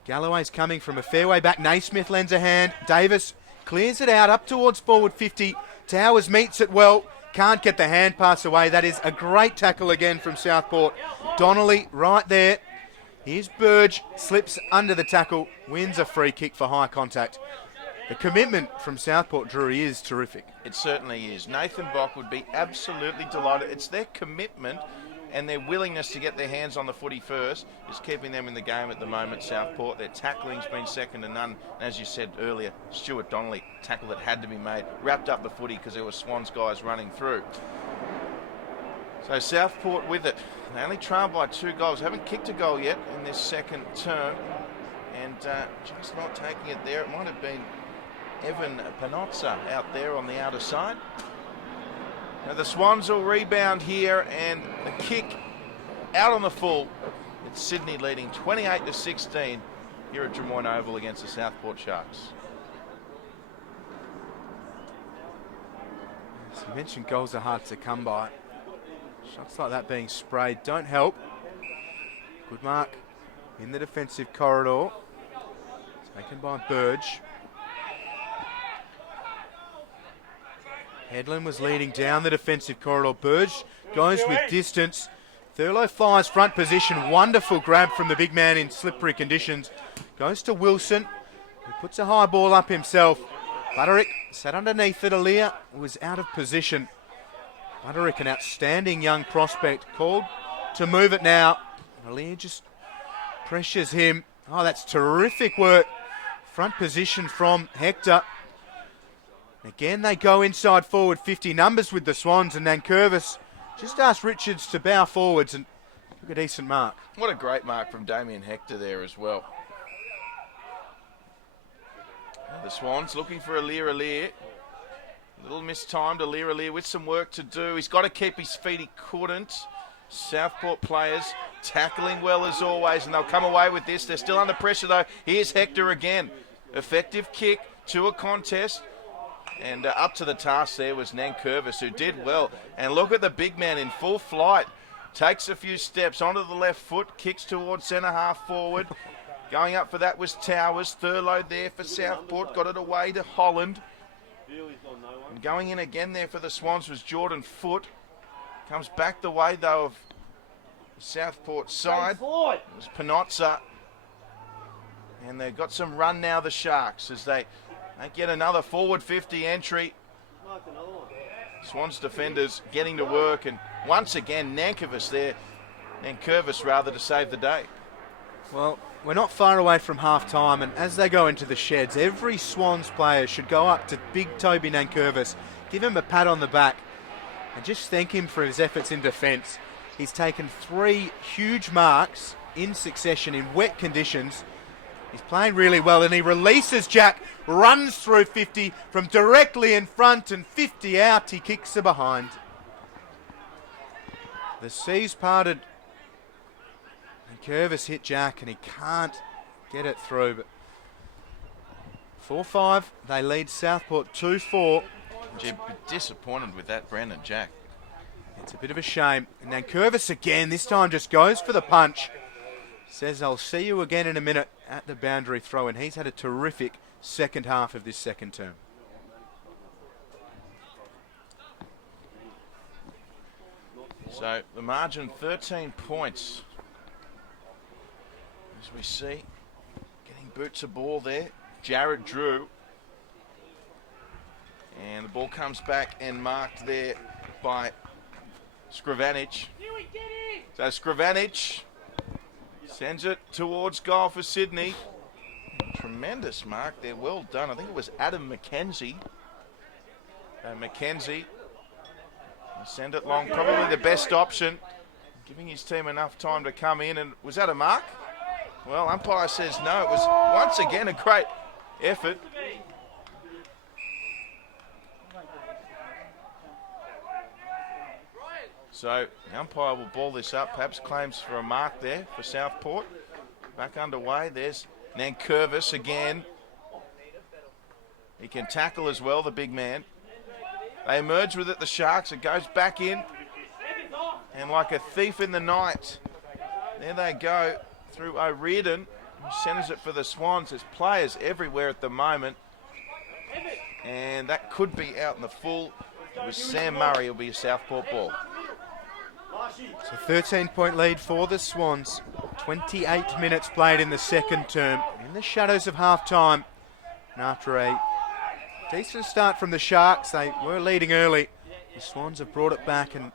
Galloway's coming from a fair way back. Naismith lends a hand. Davis clears it out up towards forward 50. Towers meets it well. Can't get the hand pass away. That is a great tackle again from Southport. Donnelly right there. Here's Burge. Slips under the tackle. Wins a free kick for high contact. The commitment from Southport, Drury, is terrific. It certainly is. Nathan Bock would be absolutely delighted. It's their commitment and their willingness to get their hands on the footy first is keeping them in the game at the moment, Southport. Their tackling's been second to none. And as you said earlier, Stuart Donnelly, tackle that had to be made, wrapped up the footy because there were Swans guys running through. So Southport with it. They only trail by 2 goals. Haven't kicked a goal yet in this second term. And just not taking it there. It might have been Evan Panozza out there on the outer side. Now the Swans will rebound here, and the kick out on the full. It's Sydney leading 28-16 here at Drummoyne Oval against the Southport Sharks. As you mentioned, goals are hard to come by. Shots like that being sprayed don't help. Good mark in the defensive corridor. Taken by Burge. Headland was leading down the defensive corridor. Burge goes with distance. Thurlow flies front position. Wonderful grab from the big man in slippery conditions. Goes to Wilson, who puts a high ball up himself. Butterick sat underneath it. Aaliyah was out of position. Butterick, an outstanding young prospect, called to move it now. Aaliyah just pressures him. Oh, that's terrific work. Front position from Hector. Again, they go inside forward 50 numbers with the Swans, and Nankervis just asked Richards to bow forwards and took a decent mark. What a great mark from Damien Hector there as well. Now the Swans looking for Aaliyah. A little mistimed. Aaliyah with some work to do. He's got to keep his feet. He couldn't. Southport players tackling well as always, and they'll come away with this. They're still under pressure though. Here's Hector again. Effective kick to a contest. And up to the task there was Nankervis, who did well. And look at the big man in full flight. Takes a few steps onto the left foot, kicks towards centre half forward. Going up for that was Towers. Thurlow there for Southport. Got it away to Holland. And going in again there for the Swans was Jordan Foote. Comes back the way though of the Southport side. It was Panozza. And they've got some run now, the Sharks, as they get another forward 50 entry. Swans defenders getting to work, and once again Nankervis rather, to save the day. Well, we're not far away from half-time, and as they go into the sheds, every Swans player should go up to big Toby Nankervis, give him a pat on the back, and just thank him for his efforts in defence. He's taken 3 huge marks in succession in wet conditions. He's playing really well, and he releases Jack, runs through 50 from directly in front, and 50 out. He kicks her behind. The seas parted. And Curvis hit Jack, and he can't get it through. But 4-5, they lead Southport 2-4. Gee, disappointed with that, Brandon Jack. It's a bit of a shame. And then Curvis again, this time just goes for the punch. Says, I'll see you again in a minute at the boundary throw, and he's had a terrific second half of this second term. So the margin 13 points. As we see, getting boots of ball there, Jared Drew. And the ball comes back and marked there by Scrivanic. So Scrivanic sends it towards goal for Sydney. Tremendous mark there, well done. I think it was Adam McKenzie. McKenzie send it long, probably the best option, giving his team enough time to come in. And was that a mark? Well, umpire says no. It was once again a great effort. So the umpire will ball this up, perhaps claims for a mark there for Southport. Back underway, there's Nankervis again. He can tackle as well, the big man. They emerge with it, the Sharks. It goes back in. And like a thief in the night, there they go through O'Riordan, who centres it for the Swans. There's players everywhere at the moment. And that could be out in the full. It was Sam Murray, it'll be a Southport ball. It's a 13-point lead for the Swans. 28 minutes played in the second term, in the shadows of half-time. And after a decent start from the Sharks, they were leading early. The Swans have brought it back and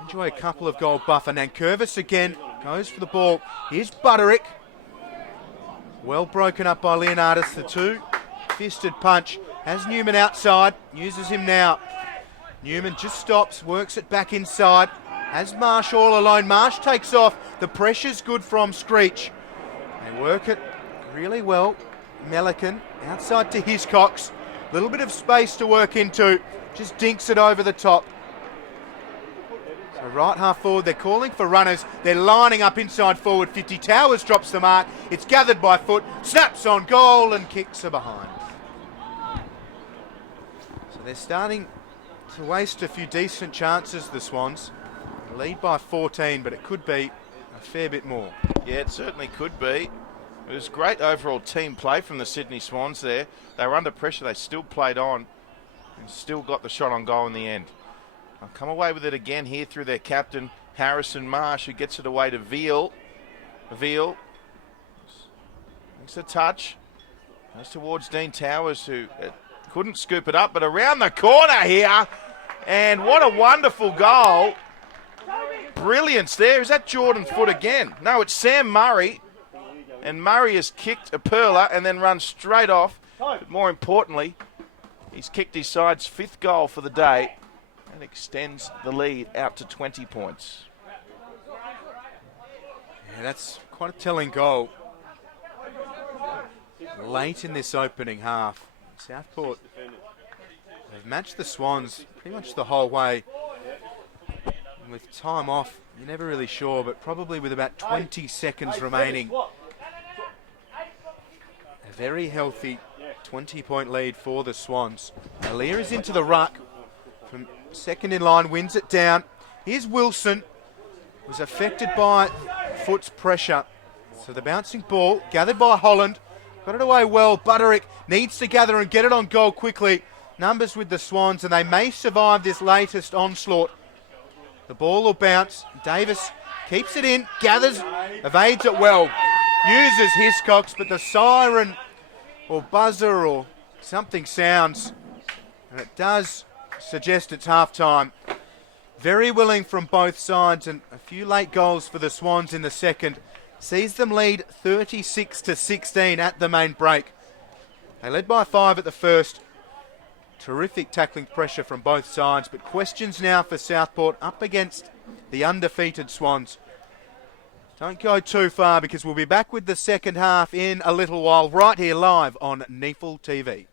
enjoy a couple of goal buffer. Nankervis again goes for the ball. Here's Butterick. Well broken up by Leonardis. The two-fisted punch. Has Newman outside, uses him now. Newman just stops, works it back inside. Has Marsh all alone. Marsh takes off. The pressure's good from Screech. They work it really well. Melican outside to Hiscox. Little bit of space to work into. Just dinks it over the top. So right half forward, they're calling for runners. They're lining up inside forward 50. Towers drops the mark. It's gathered by Foote. Snaps on goal and kicks her behind. So they're starting to waste a few decent chances, the Swans. Lead by 14, but it could be a fair bit more. Yeah, it certainly could be. It was great overall team play from the Sydney Swans there. They were under pressure, they still played on and still got the shot on goal in the end. They'll come away with it again here through their captain, Harrison Marsh, who gets it away to Veal. Veal makes a touch. Goes towards Dean Towers, who couldn't scoop it up, but around the corner here. And what a wonderful goal. Brilliance there. Is that Jordan Foote again? No, it's Sam Murray. And Murray has kicked a perler and then run straight off. But more importantly, he's kicked his side's 5th goal for the day and extends the lead out to 20 points. Yeah, that's quite a telling goal. Late in this opening half, Southport, they've matched the Swans pretty much the whole way. with time off, you're never really sure, but probably with about 20 seconds remaining. A very healthy 20-point lead for the Swans. Alir is into the ruck from second in line, wins it down. Here's Wilson, was affected by Foot's pressure. So the bouncing ball, gathered by Holland, got it away well. Butterick needs to gather and get it on goal quickly. Numbers with the Swans, and they may survive this latest onslaught. The ball will bounce. Davis keeps it in, gathers, evades it well. Uses Hiscox, but the siren or buzzer or something sounds, and it does suggest it's half-time. Very willing from both sides, and a few late goals for the Swans in the second. Sees them lead 36-16 at the main break. They led by 5 at the first. Terrific tackling pressure from both sides, but questions now for Southport up against the undefeated Swans. Don't go too far, because we'll be back with the second half in a little while, right here live on NEAFL TV.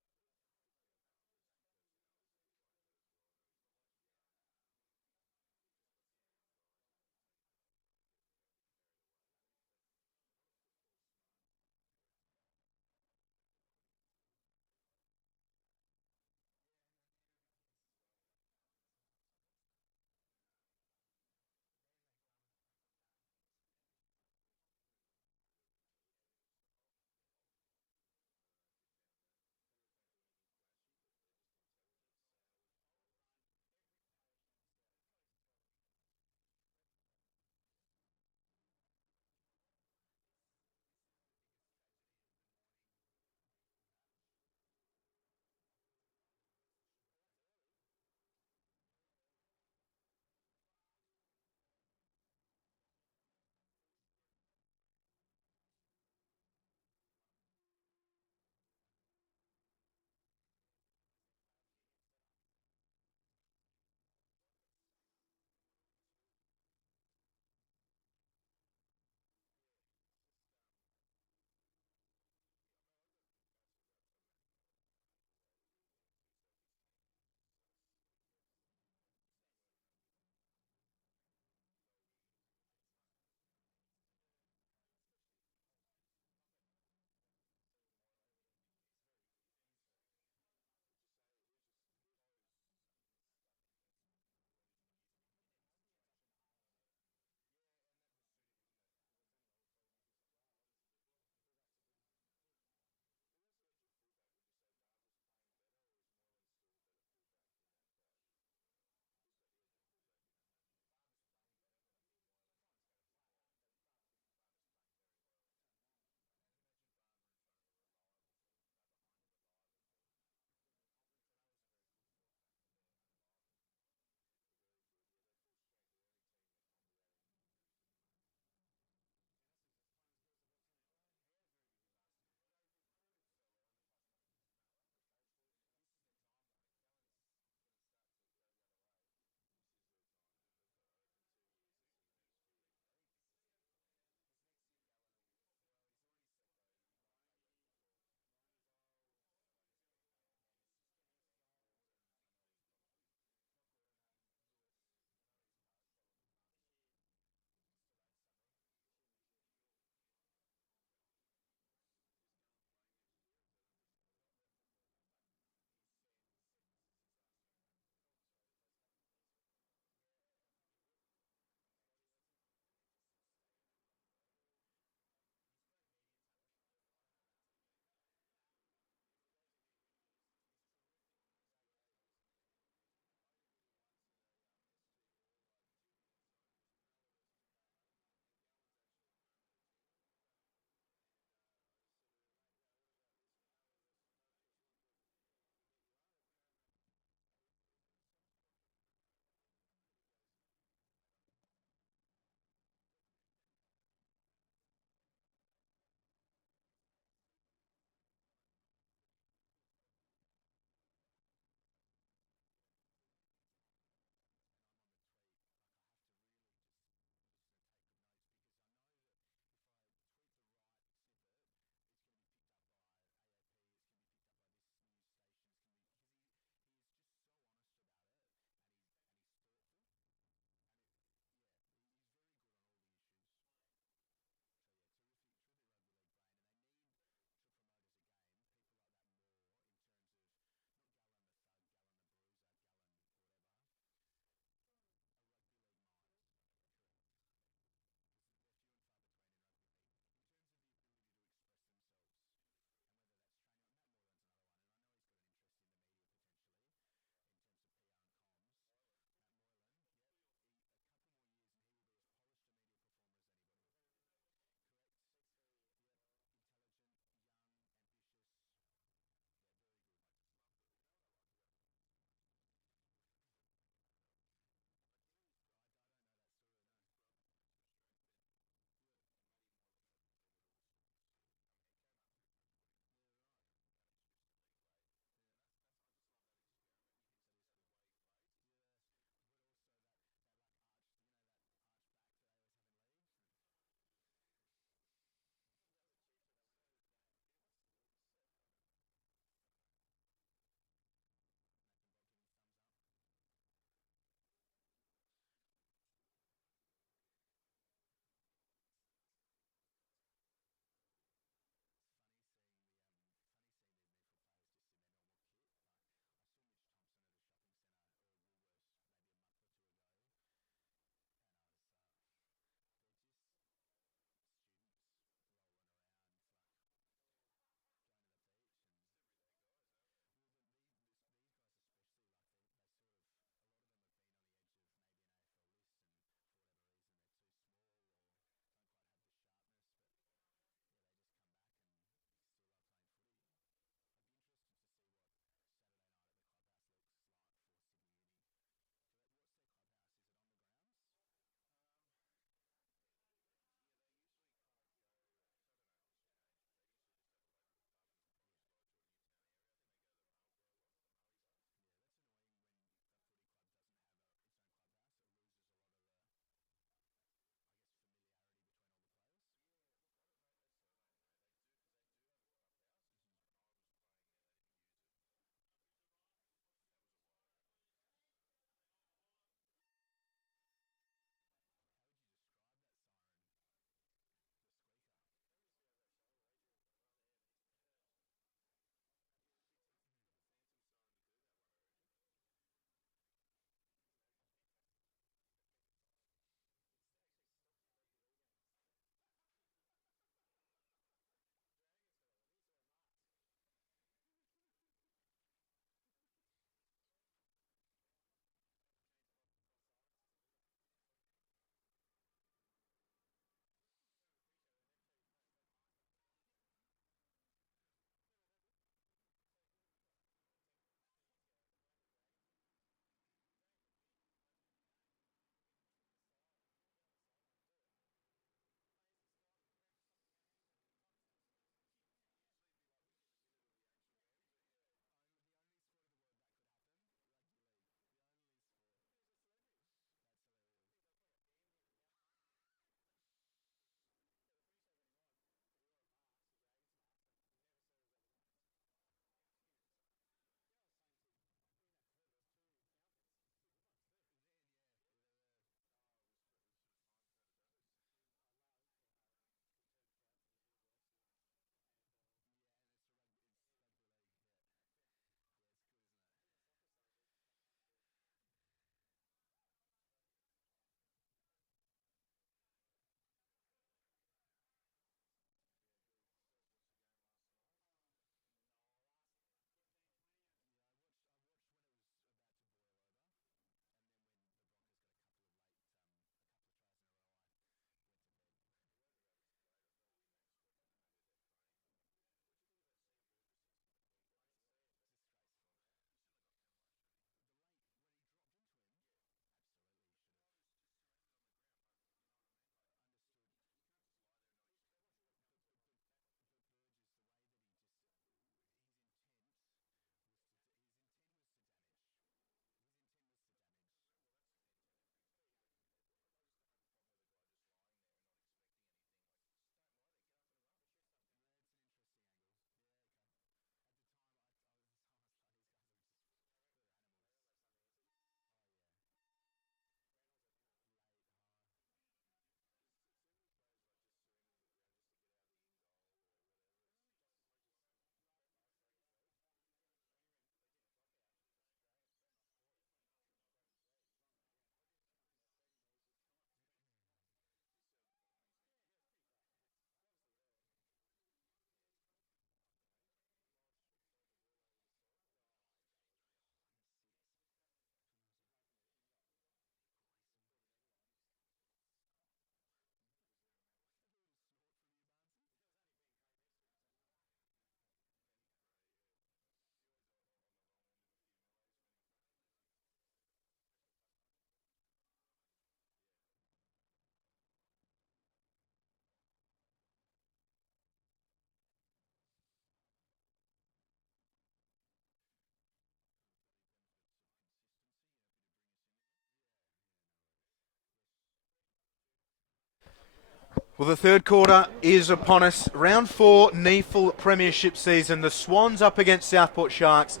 Well, the third quarter is upon us. Round 4 NEAFL Premiership season. The Swans up against Southport Sharks.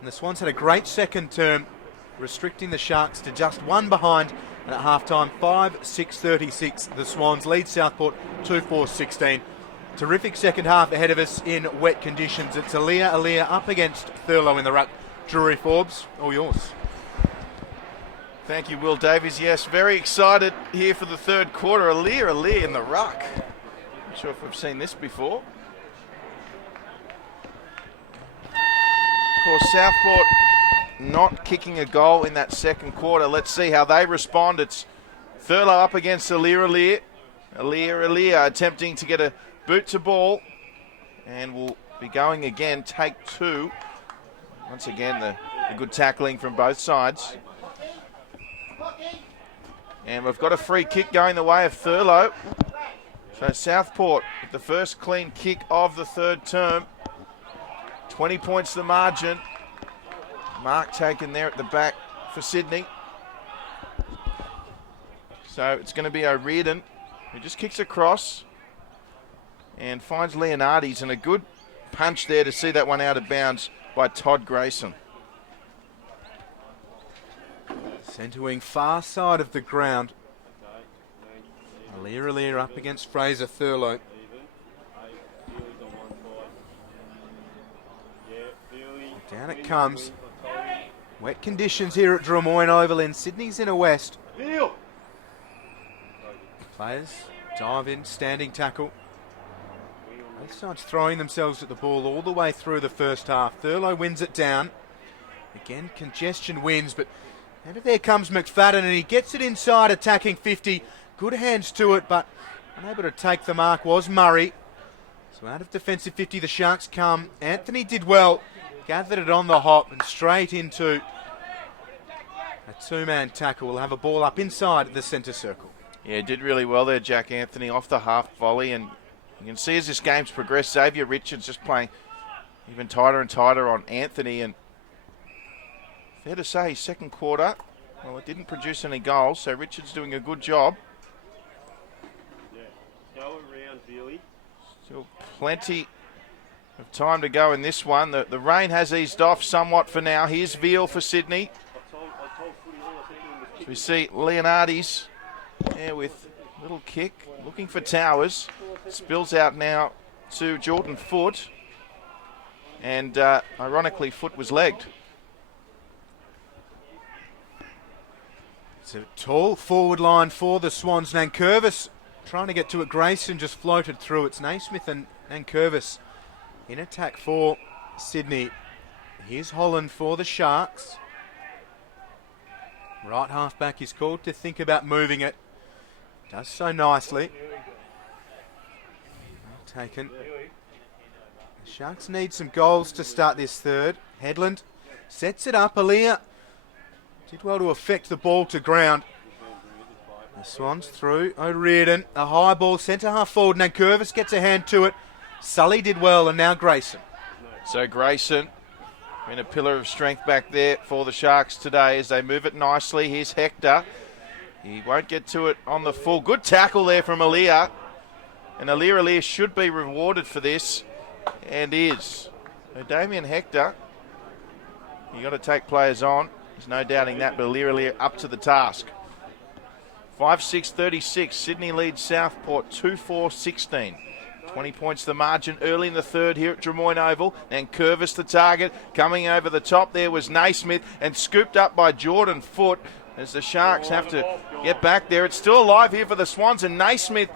And the Swans had a great second term, restricting the Sharks to just one behind. And at halftime, 5-6-36. The Swans lead Southport 2-4-16. Terrific second half ahead of us in wet conditions. It's Aaliyah up against Thurlow in the ruck. Drury Forbes, all yours. Thank you, Will Davies. Yes, very excited here for the third quarter. Aaliyah in the ruck. Not sure if we've seen this before. Of course, Southport not kicking a goal in that second quarter. Let's see how they respond. It's Thurlow up against Aaliyah. Aaliyah attempting to get a boot to ball. And will be going again, take 2. Once again, the good tackling from both sides. And we've got a free kick going the way of Thurlow. So Southport with the first clean kick of the third term. 20 points the margin. Mark taken there at the back for Sydney. So it's going to be O'Riordan, who just kicks across and finds Leonardi's, and a good punch there to see that one out of bounds by Todd Grayson. Centre wing, far side of the ground. Aaliyah up against Fraser Thurlow. Down it comes. Wet conditions here at Drummoyne Oval in Sydney's inner west. Players dive in, standing tackle. Both sides throwing themselves at the ball all the way through the first half. Thurlow wins it down. Again, congestion wins, but and there comes McFadden, and he gets it inside, attacking 50. Good hands to it, but unable to take the mark was Murray. So out of defensive 50, the Sharks come. Anthony did well, gathered it on the hop and straight into a two-man tackle. We'll have a ball up inside the centre circle. Yeah, did really well there, Jack Anthony, off the half volley. And you can see as this game's progressed, Xavier Richards just playing even tighter and tighter on Anthony. And fair to say, second quarter, well, it didn't produce any goals, so Richards doing a good job. Go around, Billy. Still plenty of time to go in this one. The rain has eased off somewhat for now. Here's Veal for Sydney. So we see Leonardi's there with a little kick, looking for Towers. Spills out now to Jordan Foote. And ironically, Foote was legged. It's a tall forward line for the Swans. Nankervis trying to get to it. Grayson just floated through. It's Naismith and Nankervis in attack for Sydney. Here's Holland for the Sharks. Right half back is called to think about moving it. Does so nicely. Well taken. The Sharks need some goals to start this third. Headland sets it up. Aaliyah did well to affect the ball to ground. The Swans through O'Riordan. A high ball, centre half forward. Nankervis gets a hand to it. Sully did well, and now Grayson. So Grayson, been a pillar of strength back there for the Sharks today as they move it nicely. Here's Hector. He won't get to it on the full. Good tackle there from Aaliyah. And Aaliyah should be rewarded for this, and is. So Damien Hector, you got to take players on. There's no doubting that, but Aaliyah up to the task. 5-6-36. Sydney leads Southport 2-4-16. 20 points the margin early in the third here at Drummoyne Oval. And Curvis the target. Coming over the top there was Naismith and scooped up by Jordan Foote as the Sharks have to get back there. It's still alive here for the Swans, and Naismith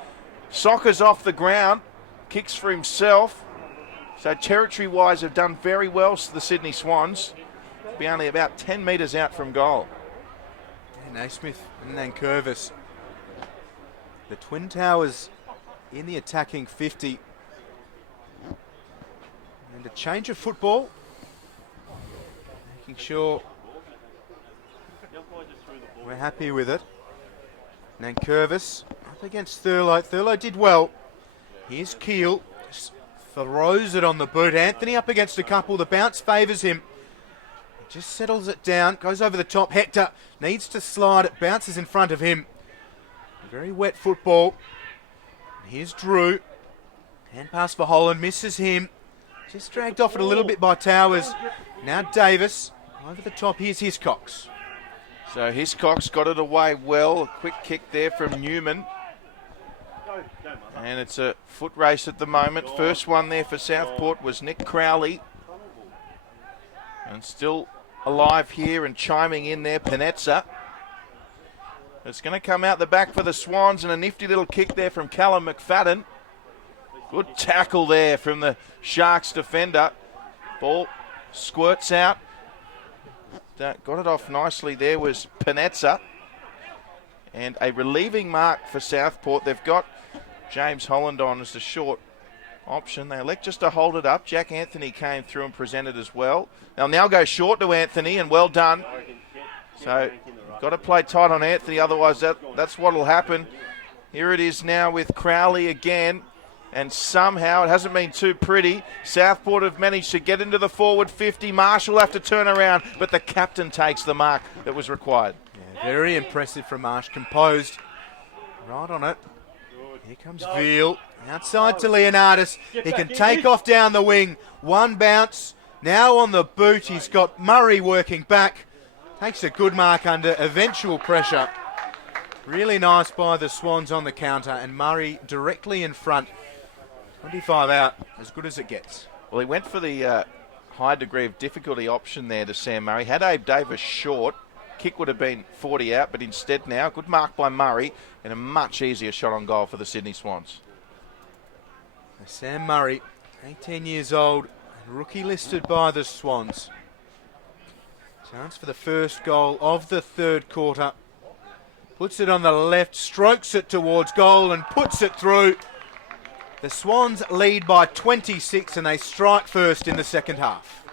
soccers off the ground, kicks for himself. So territory-wise have done very well, the Sydney Swans. Be only about 10 metres out from goal. Naismith and Nankervis. The Twin Towers in the attacking 50. And a change of football. Making sure we're happy with it. Nankervis up against Thurlow. Thurlow did well. Here's Keel. Just throws it on the boot. Anthony up against a couple. The bounce favours him. Just settles it down, goes over the top. Hector needs to slide, it bounces in front of him. Very wet football. Here's Drew. Hand pass for Holland, misses him. Just dragged off it a little bit by Towers. Now Davis. Over the top, here's Hiscox. So Hiscox got it away well. A quick kick there from Newman. And it's a foot race at the moment. First one there for Southport was Nick Crowley. And still alive here and chiming in there, Panezza. It's going to come out the back for the Swans, and a nifty little kick there from Callum McFadden. Good tackle there from the Sharks defender. Ball squirts out. Got it off nicely there was Panezza. And a relieving mark for Southport. They've got James Holland on as the short option. They elect just to hold it up. Jack Anthony came through and presented as well. They'll now go short to Anthony, and well done. So got to play tight on Anthony, otherwise that's what will happen. Here it is now with Crowley again. And somehow, it hasn't been too pretty, Southport have managed to get into the forward 50. Marshall will have to turn around, but the captain takes the mark that was required. Yeah, very impressive from Marsh. Composed. Right on it. Here comes Veal. Outside to Leonardis. He can take off down the wing. One bounce. Now on the boot. He's got Murray working back. Takes a good mark under eventual pressure. Really nice by the Swans on the counter. And Murray directly in front. 25 out, as good as it gets. Well, he went for the high degree of difficulty option there to Sam Murray. Had Abe Davis short, kick would have been 40 out, but instead now, good mark by Murray and a much easier shot on goal for the Sydney Swans. Sam Murray, 18 years old, and rookie listed by the Swans. Chance for the first goal of the third quarter. Puts it on the left, strokes it towards goal and puts it through. The Swans lead by 26 and they strike first in the second half.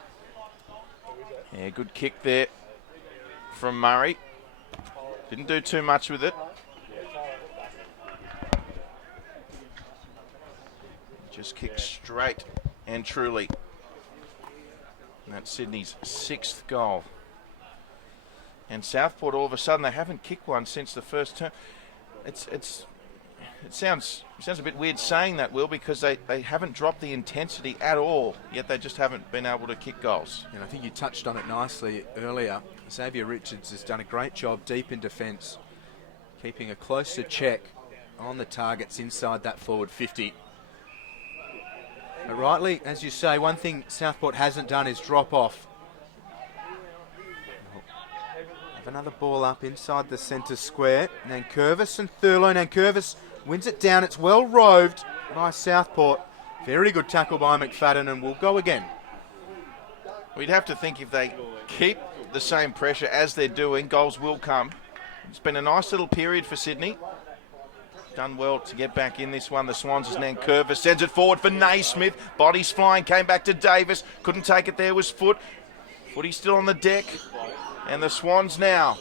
Yeah, good kick there from Murray. Didn't do too much with it. Just kicked straight and truly. And that's Sydney's 6th goal. And Southport, all of a sudden, they haven't kicked one since the first term. It sounds a bit weird saying that, Will, because they haven't dropped the intensity at all, yet they just haven't been able to kick goals. And I think you touched on it nicely earlier. Xavier Richards has done a great job deep in defence, keeping a closer check on the targets inside that forward 50. But rightly, as you say, one thing Southport hasn't done is drop off. Have another ball up inside the centre square. Nankervis and Thurlow. Nankervis wins it down. It's well roved by Southport. Very good tackle by McFadden, and we'll go again. We'd have to think if they keep the same pressure as they're doing, goals will come. It's been a nice little period for Sydney. Done well to get back in this one. The Swans' Nankervis sends it forward for Naismith. Bodies flying, came back to Davis. Couldn't take it there, was Foot. Footy still on the deck. And the Swans now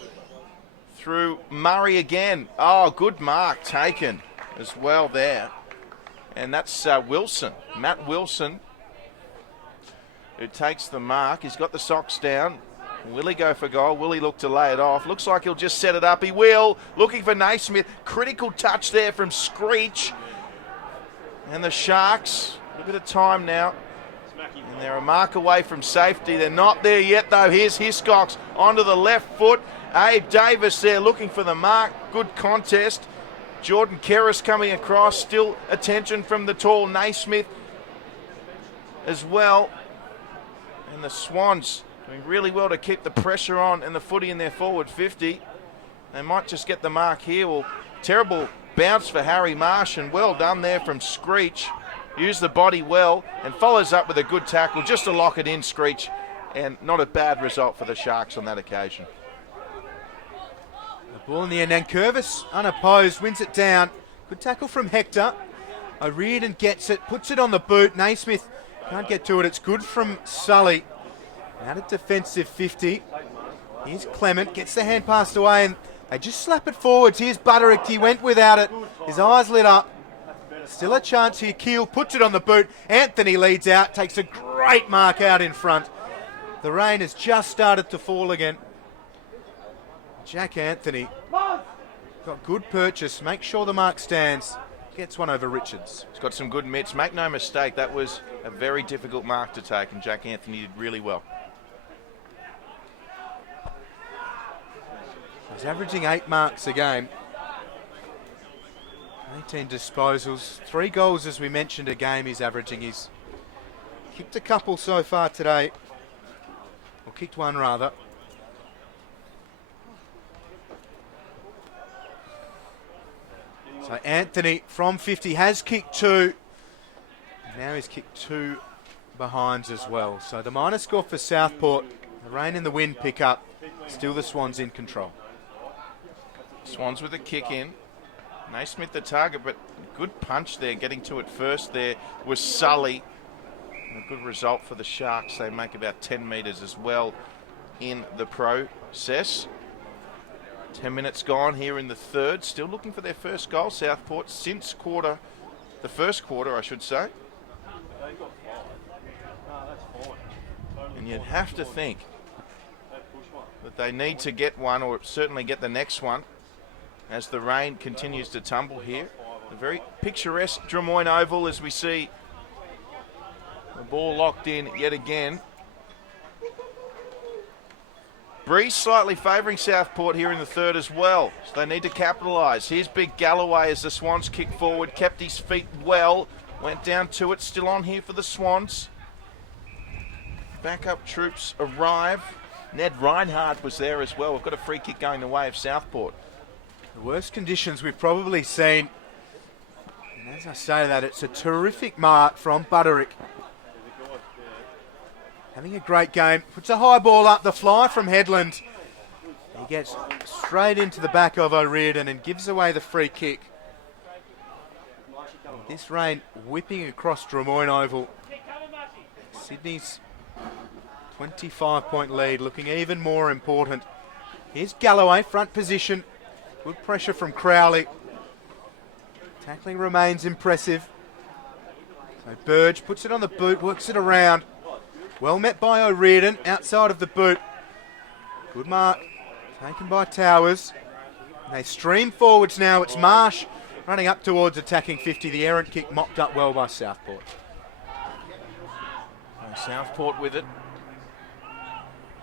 through Murray again. Oh, good mark taken as well there. And that's Wilson, Matt Wilson, who takes the mark. He's got the socks down. Will he go for goal? Will he look to lay it off? Looks like he'll just set it up. He will. Looking for Naismith. Critical touch there from Screech. And the Sharks, a bit of time now. And they're a mark away from safety. They're not there yet, though. Here's Hiscox onto the left foot. Abe Davis there looking for the mark. Good contest. Jordan Kerris coming across. Still attention from the tall Naismith as well. And the Swans doing really well to keep the pressure on and the footy in their forward 50. They might just get the mark here. Well, terrible bounce for Harry Marsh, and well done there from Screech. Used the body well and follows up with a good tackle just to lock it in, Screech. And not a bad result for the Sharks on that occasion. The ball in the end. Nankervis, unopposed, wins it down. Good tackle from Hector. O'Riordan gets it, puts it on the boot. Naismith can't get to it. It's good from Sully. Out of defensive 50. Here's Clement, gets the hand passed away, and they just slap it forwards. Here's Butterick, he went without it. His eyes lit up. Still a chance here. Keel puts it on the boot. Anthony leads out, takes a great mark out in front. The rain has just started to fall again. Jack Anthony got good purchase. Make sure the mark stands. gets one over Richards. He's got some good mitts. Make no mistake, that was a very difficult mark to take, and Jack Anthony did really well. He's averaging 8 marks a game. 18 disposals. 3 goals, as we mentioned, a game he's averaging. He's kicked a couple so far today. Or kicked one, rather. So Anthony from 50 has kicked 2. Now he's kicked 2 behinds as well. So the minor score for Southport. The rain and the wind pick up. Still the Swans in control. Swans with a kick in. Naismith the target, but good punch there. Getting to it first there was Sully. A good result for the Sharks. They make about 10 metres as well in the process. 10 minutes gone here in the third. Still looking for their first goal, Southport, since the first quarter, I should say. And you'd have to think that they need to get one, or certainly get the next one, as the rain continues to tumble here. A very picturesque Drummoyne Oval as we see the ball locked in yet again. Breeze slightly favouring Southport here in the third as well, so they need to capitalise. Here's Big Galloway as the Swans kick forward, kept his feet well, went down to it, still on here for the Swans. Backup troops arrive. Ned Reinhardt was there as well. We've got a free kick going the way of Southport. The worst conditions we've probably seen. And as I say that, it's a terrific mark from Butterick. Having a great game. Puts a high ball up, the fly from Headland. He gets straight into the back of O'Riordan and gives away the free kick. This rain whipping across Drummoyne Oval. Sydney's 25-point lead looking even more important. Here's Galloway, front position. Good pressure from Crowley. Tackling remains impressive. So Burge puts it on the boot, works it around. Well met by O'Riordan, outside of the boot. Good mark, taken by Towers. They stream forwards now, it's Marsh running up towards attacking 50. The errant kick mopped up well by Southport. Southport with it.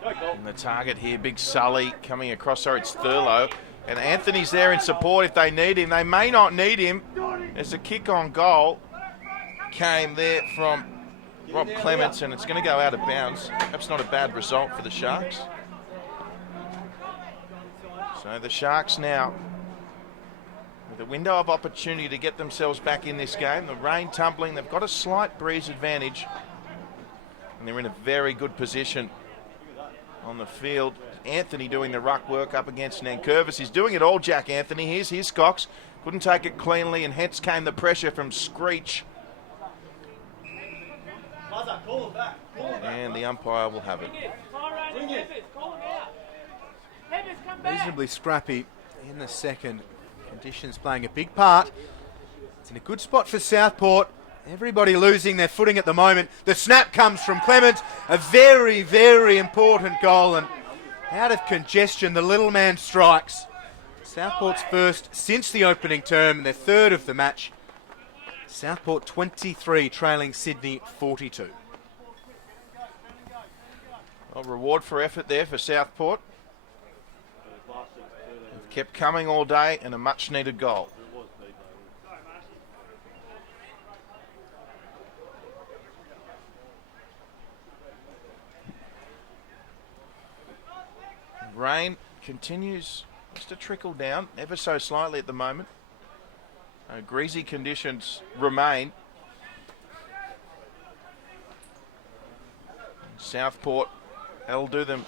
And the target here, Big Sully coming across. Sorry, it's Thurlow. And Anthony's there in support if they need him. They may not need him. There's a kick on goal. Came there from Rob Clements, and it's going to go out of bounds. Perhaps not a bad result for the Sharks. So the Sharks now with a window of opportunity to get themselves back in this game. The rain tumbling. They've got a slight breeze advantage. And they're in a very good position on the field. Anthony doing the ruck work up against Nankervis. He's doing it all, Jack Anthony. Here's Hiscox. Couldn't take it cleanly, and hence came the pressure from Screech. And the umpire will have it. Reasonably scrappy in the second. Conditions playing a big part. It's in a good spot for Southport. Everybody losing their footing at the moment. The snap comes from Clements. A very, very important goal, and out of congestion, the little man strikes. Southport's first since the opening term, and their third of the match. Southport 23, trailing Sydney 42. Well, reward for effort there for Southport. They've kept coming all day, and a much needed goal. Rain continues just to trickle down ever so slightly at the moment. Greasy conditions remain. Southport, that'll do them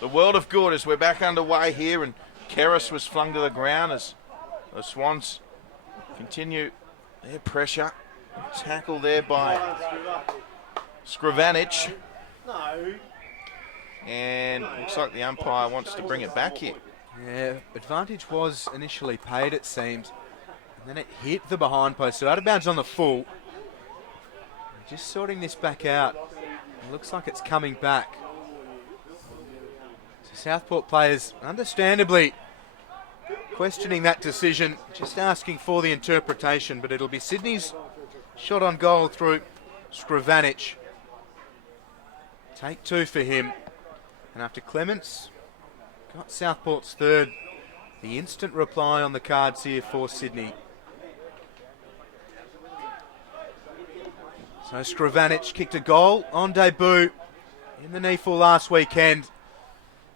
the world of good as we're back underway here, and Keris was flung to the ground as the Swans continue their pressure. Tackle there by Skrivanic. No. And looks like the umpire wants to bring it back here. Yeah, advantage was initially paid, it seemed. And then it hit the behind post, so out of bounds on the full. Just sorting this back out. It looks like it's coming back. So Southport players, understandably, questioning that decision, just asking for the interpretation, but it'll be Sydney's shot on goal through Scrivanic. Take 2 for him. And after Clements got Southport's third, the instant reply on the cards here for Sydney. So Scrivanic kicked a goal on debut in the NEAFL last weekend.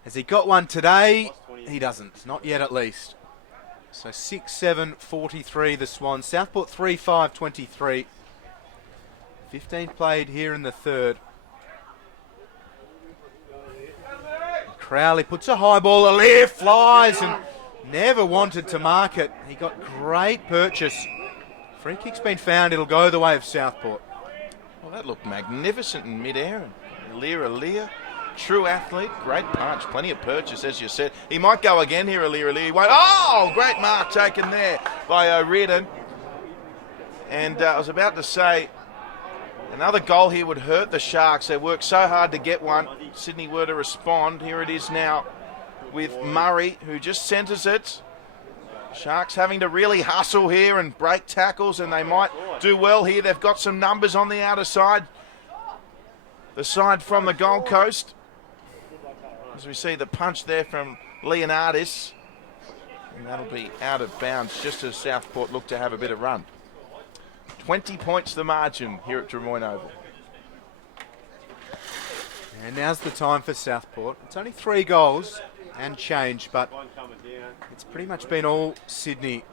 Has he got one today? He doesn't, not yet at least. So 6-7-43 the Swans. Southport 3-5-23. 15 played here in the third. Crowley puts a high ball, Aliir flies and never wanted to mark it. He got great purchase. Free kick's been found, it'll go the way of Southport. Well, that looked magnificent in mid-air. Aliir, true athlete, great punch, plenty of purchase, as you said. He might go again here, Aliir. He won't. Oh, great mark taken there by O'Riordan. And I was about to say, another goal here would hurt the Sharks. They worked so hard to get one. Sydney were to respond. Here it is now with Murray, who just centres it. Sharks having to really hustle here and break tackles, and they might do well here. They've got some numbers on the outer side. The side from the Gold Coast. As we see the punch there from Leonardis. And that'll be out of bounds just as Southport look to have a bit of run. 20 points the margin here at Drummoyne Oval. And now's the time for Southport. It's only 3 goals and change, but it's pretty much been all Sydney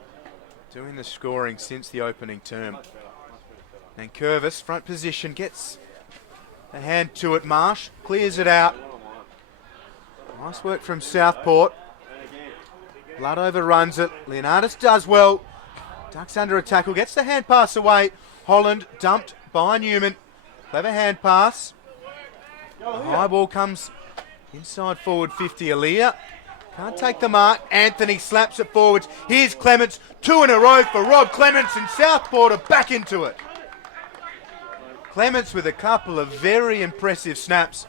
doing the scoring since the opening term. And Curvis, front position, gets a hand to it. Marsh clears it out. Nice work from Southport. Blood overruns it. Leonardis does well. Ducks under a tackle, gets the hand pass away. Holland dumped by Newman. Clever hand pass. The high ball comes inside forward 50. Aliir can't take the mark. Anthony slaps it forwards. Here's Clements. 2 in a row for Rob Clements, and Southport are back into it. Clements with a couple of very impressive snaps.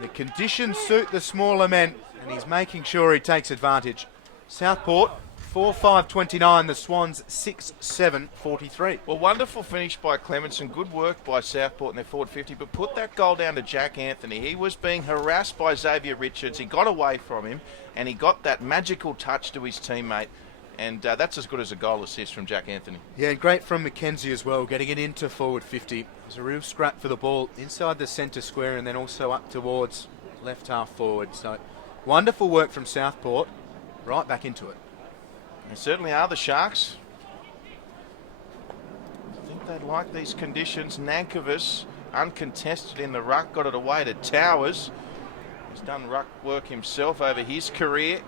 The conditions suit the smaller men, and he's making sure he takes advantage. Southport 4-5-29, the Swans 6-7-43. Well, wonderful finish by Clements and good work by Southport in their forward 50, but put that goal down to Jack Anthony. He was being harassed by Xavier Richards. He got away from him, and he got that magical touch to his teammate, and that's as good as a goal assist from Jack Anthony. Yeah, great from Mackenzie as well, getting it into forward 50. It was a real scrap for the ball inside the centre square and then also up towards left half forward. So wonderful work from Southport, right back into it. They certainly are, the Sharks. I think they like these conditions. Nankervis, uncontested in the ruck, got it away to Towers. He's done ruck work himself over his career.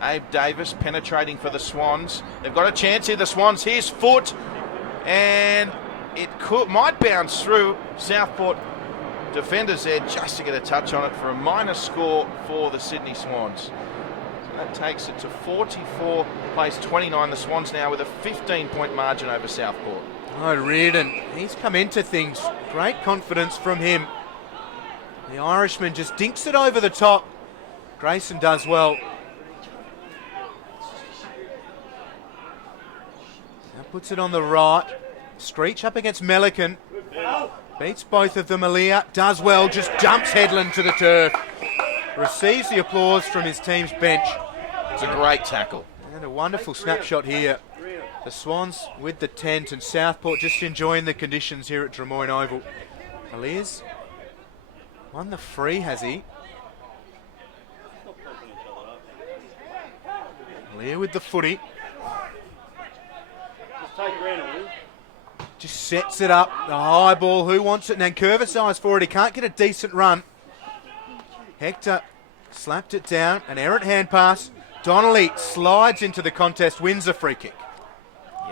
Abe Davis penetrating for the Swans. They've got a chance here, the Swans. Here's Foot, and it might bounce through. Southport defenders there just to get a touch on it for a minor score for the Sydney Swans. That takes it to 44, place 29. The Swans now with a 15-point margin over Southport. Oh, Reardon, he's come into things. Great confidence from him. The Irishman just dinks it over the top. Grayson does well. Now puts it on the right. Screech up against Melican. Beats both of them. Aliir does well, just dumps Headland to the turf. Receives the applause from his team's bench. It's a great tackle. And a wonderful snapshot here. The Swans with the tent and Southport just enjoying the conditions here at Drummoyne Oval. Aliir's won the free, has he? Aliir with the footy. Just sets it up. The high ball, who wants it? Nankervis eyes for it. He can't get a decent run. Hector slapped it down. An errant hand pass. Donnelly slides into the contest, wins a free kick.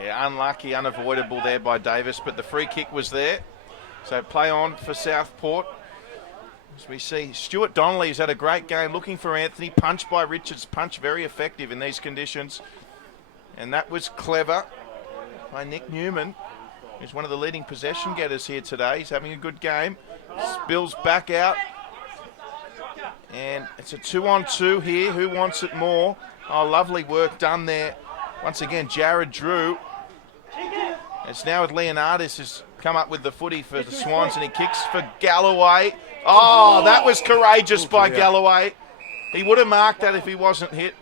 Yeah, unlucky, unavoidable there by Davis, but the free kick was there. So play on for Southport. As we see, Stuart Donnelly's had a great game looking for Anthony. Punch by Richards, punch very effective in these conditions. And that was clever by Nick Newman, who's one of the leading possession getters here today. He's having a good game. Spills back out. And it's a 2-on-2 here. Who wants it more? Oh, lovely work done there. Once again, Jared Drew. It's now with Leonardis has come up with the footy for the Swans, and he kicks for Galloway. Oh, that was courageous by Galloway. He would have marked that if he wasn't hit.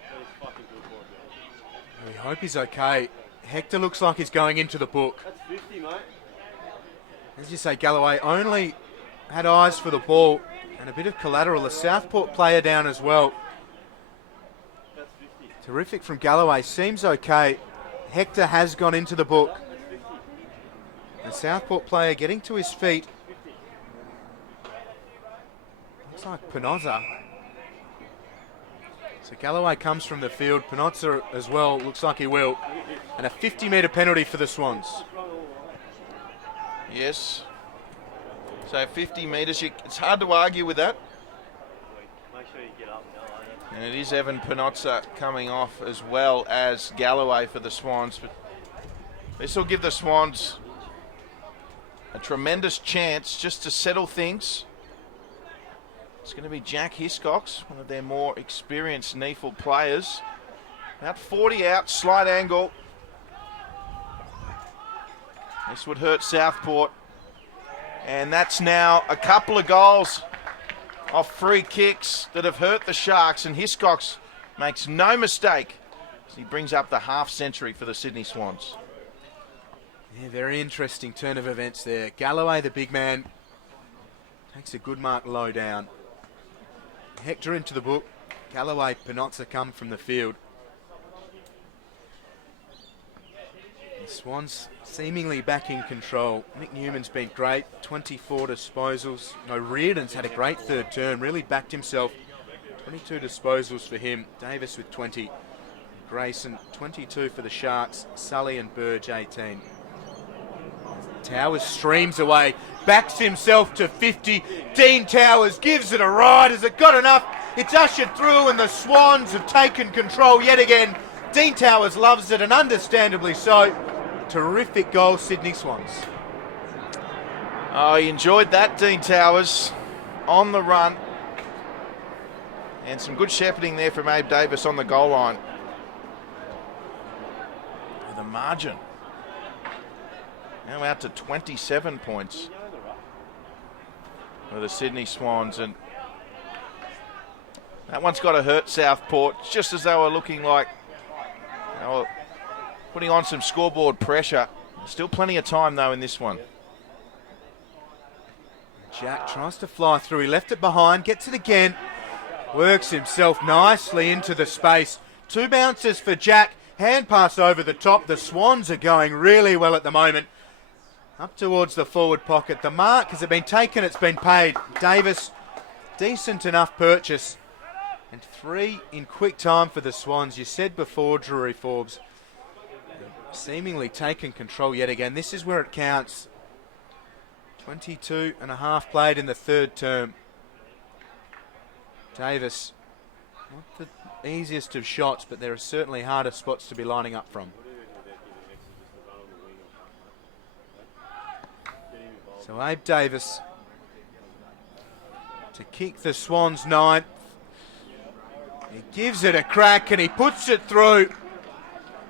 We hope he's okay. Hector looks like he's going into the book. That's 50, mate. As you say, Galloway only had eyes for the ball and a bit of collateral. A Southport player down as well. That's 50. Terrific from Galloway. Seems okay. Hector has gone into the book. The Southport player getting to his feet. Looks like Panozza. So Galloway comes from the field. Panozza as well. Looks like he will. And a 50-metre penalty for the Swans. Yes. So 50 metres. It's hard to argue with that. Make sure you get up now, And it is Evan Panozza coming off as well as Galloway for the Swans. But this will give the Swans a tremendous chance just to settle things. It's going to be Jack Hiscox, one of their more experienced NEAFL players. About 40 out, slight angle. This would hurt Southport. And that's now a couple of goals off free kicks that have hurt the Sharks. And Hiscox makes no mistake as he brings up the half century for the Sydney Swans. Yeah, very interesting turn of events there. Galloway, the big man, takes a good mark low down. Hector into the book. Galloway, Panozza come from the field. The Swans seemingly back in control. Nick Newman's been great, 24 disposals. No, Reardon's had a great third term, really backed himself. 22 disposals for him. Davis with 20. Grayson, 22 for the Sharks. Sully and Burge, 18. Towers streams away, backs himself to 50. Dean Towers gives it a ride. Has it got enough? It's ushered through and the Swans have taken control yet again. Dean Towers loves it, and understandably so. Terrific goal, Sydney Swans. Oh, he enjoyed that, Dean Towers, on the run. And some good shepherding there from Abe Davis on the goal line. With a margin. Now out to 27 points for the Sydney Swans. And that one's got to hurt Southport, just as they were looking like they were putting on some scoreboard pressure. Still plenty of time, though, in this one. Jack tries to fly through. He left it behind, gets it again. Works himself nicely into the space. 2 bounces for Jack. Hand pass over the top. The Swans are going really well at the moment. Up towards the forward pocket. The mark, has it been taken? It's been paid. Davis, decent enough purchase. And 3 in quick time for the Swans. You said before, Drury Forbes, seemingly taken control yet again. This is where it counts. 22 and a half played in the third term. Davis, not the easiest of shots, but there are certainly harder spots to be lining up from. So Abe Davis to kick the Swans 9th. He gives it a crack and he puts it through.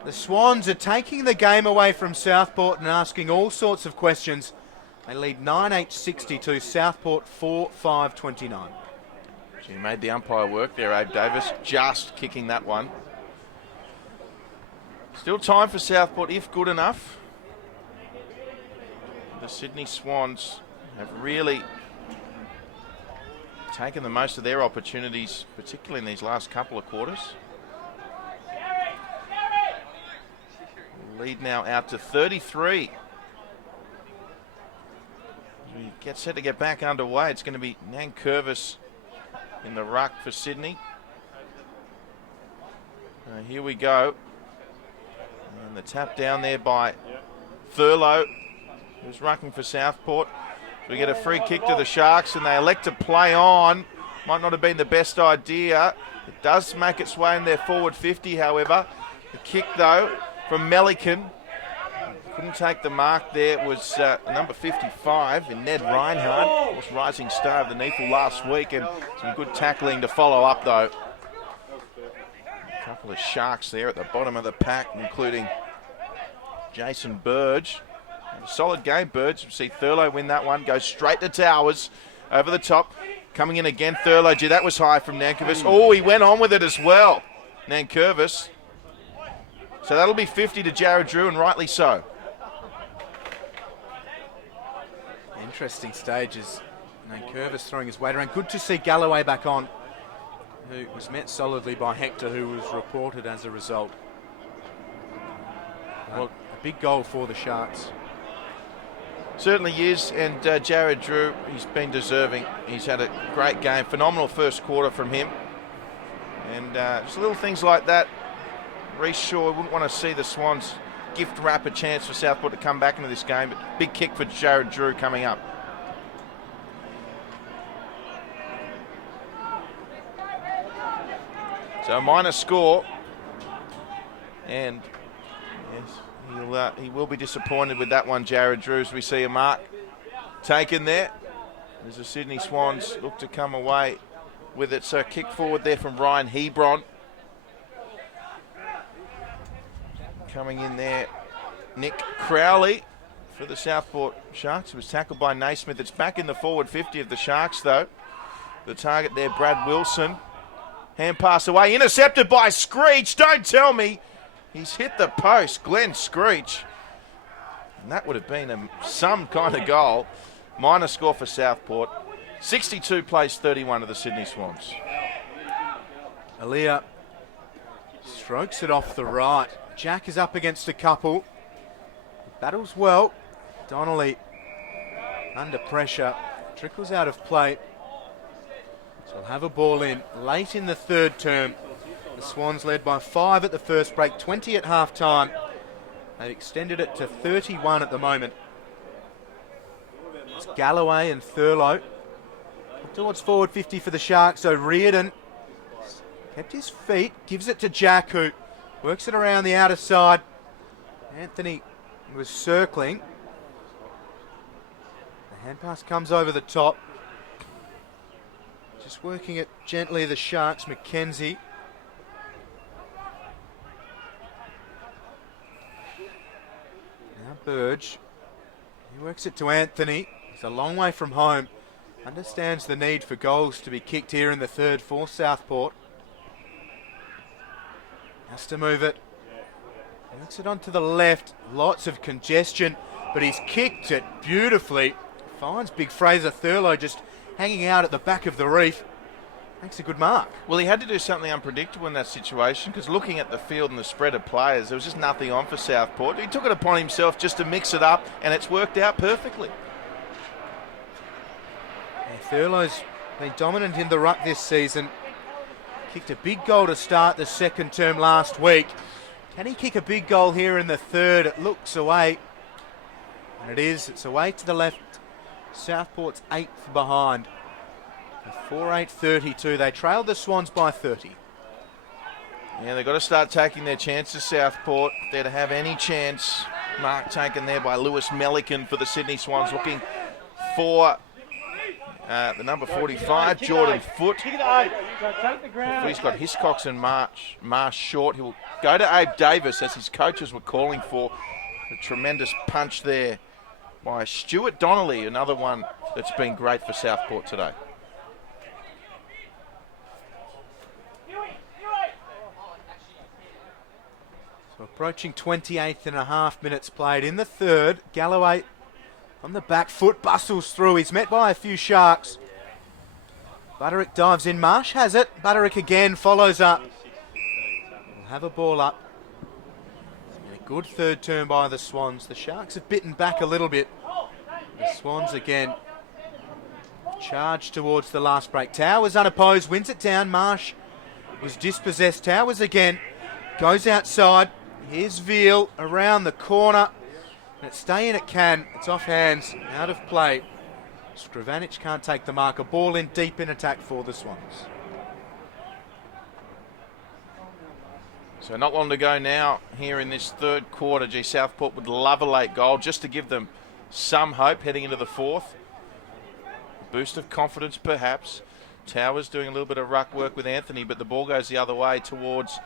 The Swans are taking the game away from Southport and asking all sorts of questions. They lead 9-8-62, Southport 4-5-29. He made the umpire work there, Abe Davis, just kicking that one. Still time for Southport, if good enough. The Sydney Swans have really taken the most of their opportunities, particularly in these last couple of quarters. Lead now out to 33. As we get set to get back underway, it's going to be Nankervis in the ruck for Sydney. Here we go. And the tap down there by Thurlow, who's rucking for Southport. We get a free kick to the Sharks and they elect to play on. Might not have been the best idea. It does make its way in their forward 50, however. The kick, though, from Melican. Couldn't take the mark there. It was number 55 in Ned Reinhardt. Was rising star of the NEAFL last week, and some good tackling to follow up, though. A couple of Sharks there at the bottom of the pack, including Jason Burge. A solid game, Burge. See Thurlow win that one. Goes straight to Towers. Over the top. Coming in again, Thurlow. Gee, that was high from Nankervis. Oh, he went on with it as well. Nankervis. So that'll be 50 to Jared Drew, and rightly so. Interesting stages. Nankervis throwing his weight around. Good to see Galloway back on, who was met solidly by Hector, who was reported as a result. Well, a big goal for the Sharks. Certainly is, and Jared Drew, he's been deserving. He's had a great game, phenomenal first quarter from him. And just little things like that. Reece Shaw wouldn't want to see the Swans gift wrap a chance for Southport to come back into this game, but big kick for Jared Drew coming up. So a minor score, and yes, he will be disappointed with that one, Jared Drew, as we see a mark taken there as the Sydney Swans look to come away with it. So kick forward there from Ryan Hebron. Coming in there, Nick Crowley for the Southport Sharks. It was tackled by Naismith. It's back in the forward 50 of the Sharks, though. The target there, Brad Wilson. Hand pass away, intercepted by Screech. Don't tell me he's hit the post, Glenn Screech. And that would have been some kind of goal. Minor score for Southport. 62 plays 31 of the Sydney Swans. Aaliyah strokes it off the right. Jack is up against a couple. Battles well. Donnelly under pressure. Trickles out of play. So we'll have a ball in late in the third term. The Swans led by 5 at the first break, 20 at half time. They've extended it to 31 at the moment. It's Galloway and Thurlow. Towards forward 50 for the Sharks. So Reardon kept his feet, gives it to Jack, who works it around the outer side. Anthony was circling. The hand pass comes over the top. Just working it gently, the Sharks, McKenzie. Now Burge. He works it to Anthony. He's a long way from home. Understands the need for goals to be kicked here in the third for Southport. Has to move it. Works it onto the left. Lots of congestion, but he's kicked it beautifully. Finds big Fraser Thurlow just hanging out at the back of the reef. Makes a good mark. Well, he had to do something unpredictable in that situation, because looking at the field and the spread of players, there was just nothing on for Southport. He took it upon himself just to mix it up, and it's worked out perfectly. Yeah, Thurlow's been dominant in the ruck this season. Kicked a big goal to start the second term last week. Can he kick a big goal here in the third? It looks away. And it is. It's away to the left. Southport's 8th behind. 4-8-32. They trailed the Swans by 30. Yeah, they've got to start taking their chances, Southport. If they're to have any chance. Mark taken there by Lewis Melican for the Sydney Swans, looking for the number 45, Jordan Foote. He's got Hiscox and Marsh short. He'll go to Abe Davis, as his coaches were calling for. A tremendous punch there by Stuart Donnelly, another one that's been great for Southport today. So approaching 28 and a half minutes played in the third. Galloway on the back foot, bustles through. He's met by a few Sharks. Butterick dives in. Marsh has it. Butterick again follows up. We'll have a ball up. It's been a good third term by the Swans. The Sharks have bitten back a little bit. The Swans again charge towards the last break. Towers unopposed, wins it down. Marsh was dispossessed. Towers again goes outside. Here's Veal around the corner. And it's stay in it can. It's off hands, out of play. Scrivanic can't take the mark. A ball in deep in attack for the Swans. So not long to go now here in this third quarter. Gee, Southport would love a late goal just to give them some hope heading into the fourth. Boost of confidence perhaps. Towers doing a little bit of ruck work with Anthony, but the ball goes the other way towards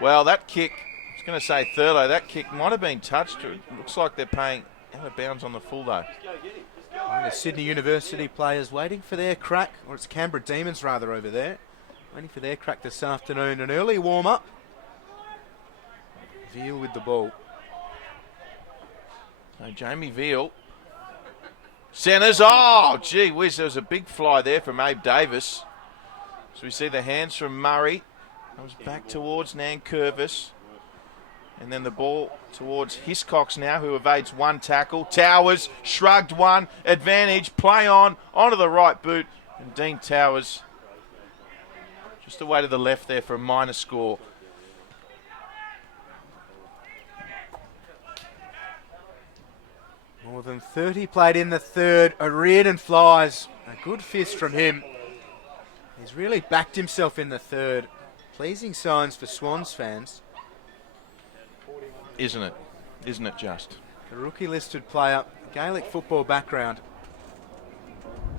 Well, that kick, I was going to say Thurlow, that kick might have been touched. It looks like they're paying out of bounds on the full, though. The Sydney University players waiting for their crack, or it's Canberra Demons rather over there, waiting for their crack this afternoon. An early warm-up. Veal with the ball. So Jamie Veal. Centres. Oh, gee whiz, there was a big fly there from Abe Davis. So we see the hands from Murray. Comes back towards Nankervis. And then the ball towards Hiscox now, who evades one tackle. Towers shrugged one. Advantage. Play on. Onto the right boot. And Dean Towers just away to the left there for a minor score. More than 30 played in the third. O'Riordan flies. A good fist from him. He's really backed himself in the third. Pleasing signs for Swans fans. Isn't it? Isn't it just? The rookie listed player, Gaelic football background.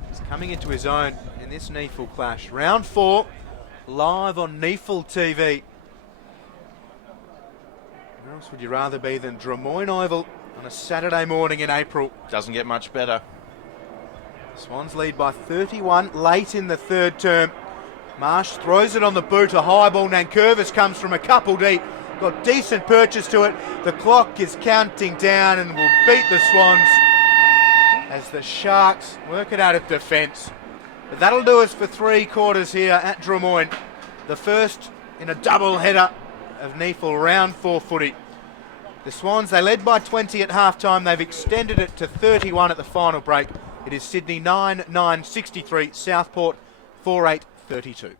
He's coming into his own in this NEAFL clash. Round 4, live on NEAFL TV. Where else would you rather be than Drummoyne Oval on a Saturday morning in April? Doesn't get much better. Swans lead by 31 late in the third term. Marsh throws it on the boot, a high ball. Nankervis comes from a couple deep. Got decent purchase to it. The clock is counting down and will beat the Swans as the Sharks work it out of defence. But that'll do us for 3 quarters here at Drummoyne. The first in a double header of NEAFL round 4 footy. The Swans, they led by 20 at half-time. They've extended it to 31 at the final break. It is Sydney 9-9-63, Southport 4-8-32.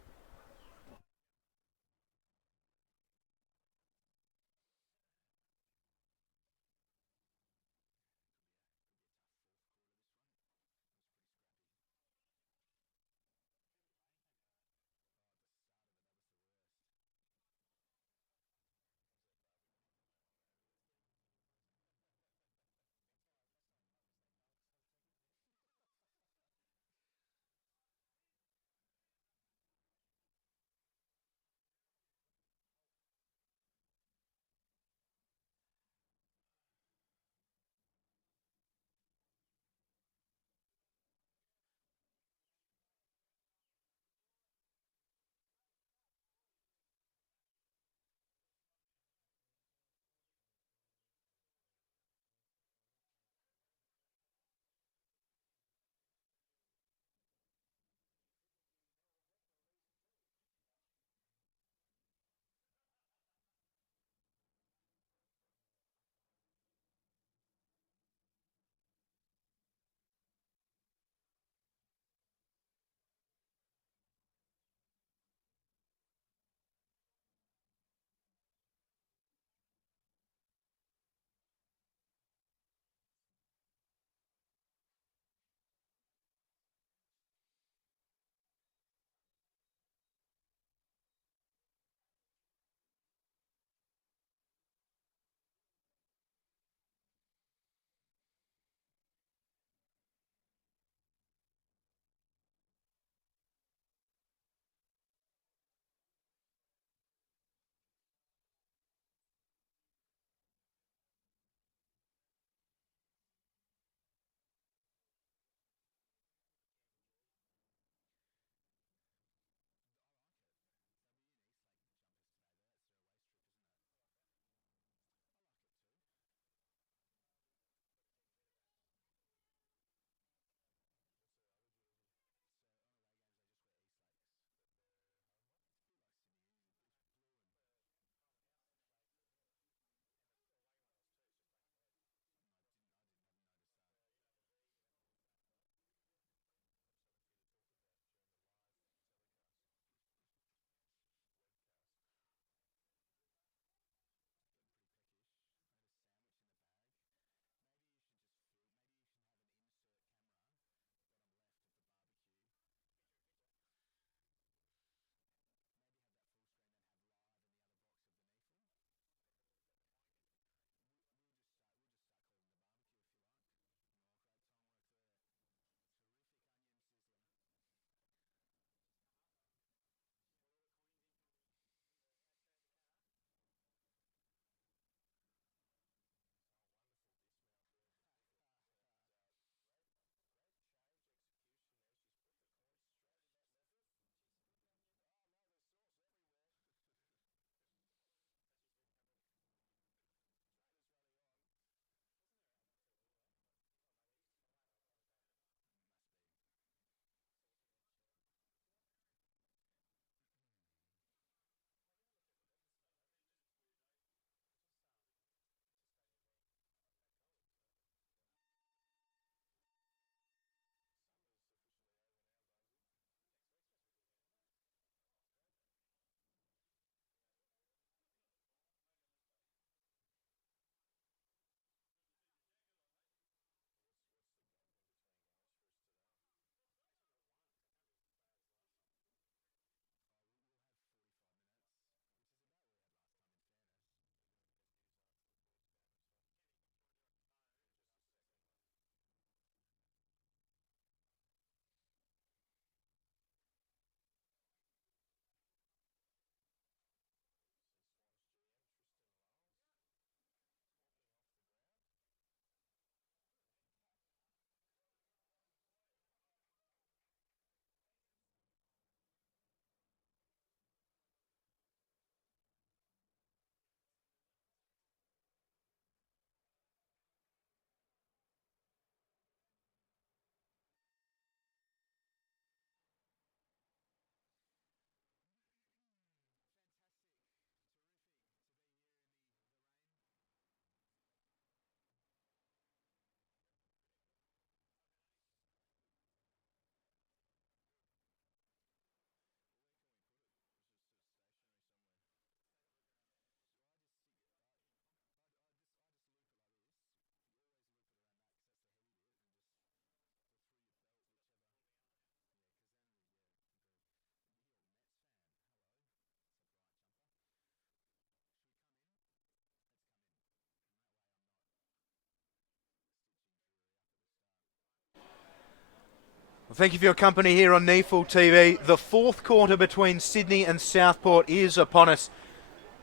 Well, thank you for your company here on NEAFL TV. The fourth quarter between Sydney and Southport is upon us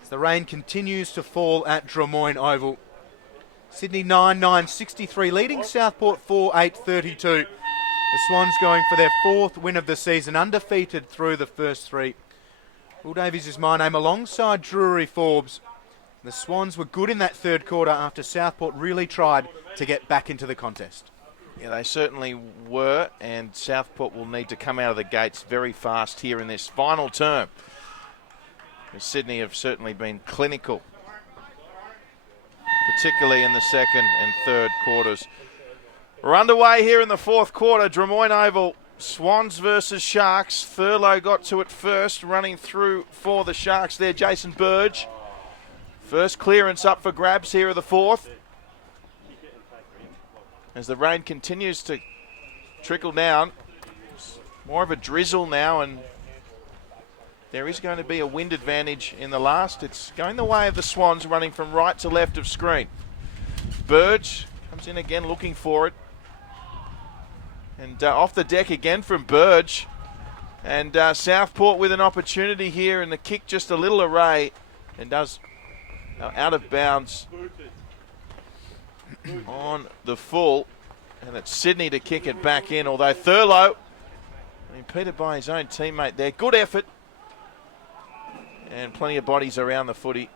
as the rain continues to fall at Drummoyne Oval. Sydney 9-9-63 leading Southport 4-8-32. The Swans going for their fourth win of the season, undefeated through the first three. Will Davies is my name alongside Drury Forbes. The Swans were good in that third quarter after Southport really tried to get back into the contest. Yeah, they certainly were, and Southport will need to come out of the gates very fast here in this final term. Sydney have certainly been clinical, particularly in the second and third quarters. We're underway here in the fourth quarter. Drummoyne Oval, Swans versus Sharks. Thurlow got to it first, running through for the Sharks there, Jason Burge. First clearance up for grabs here of the fourth. As the rain continues to trickle down, it's more of a drizzle now, and there is going to be a wind advantage in the last. It's going the way of the Swans, running from right to left of screen. Burge comes in again looking for it. And off the deck again from Burge. And Southport with an opportunity here, and the kick just a little array, and does out of bounds on the full. And it's Sydney to kick it back in, although Thurlow impeded by his own teammate there. Good effort. And plenty of bodies around the footy.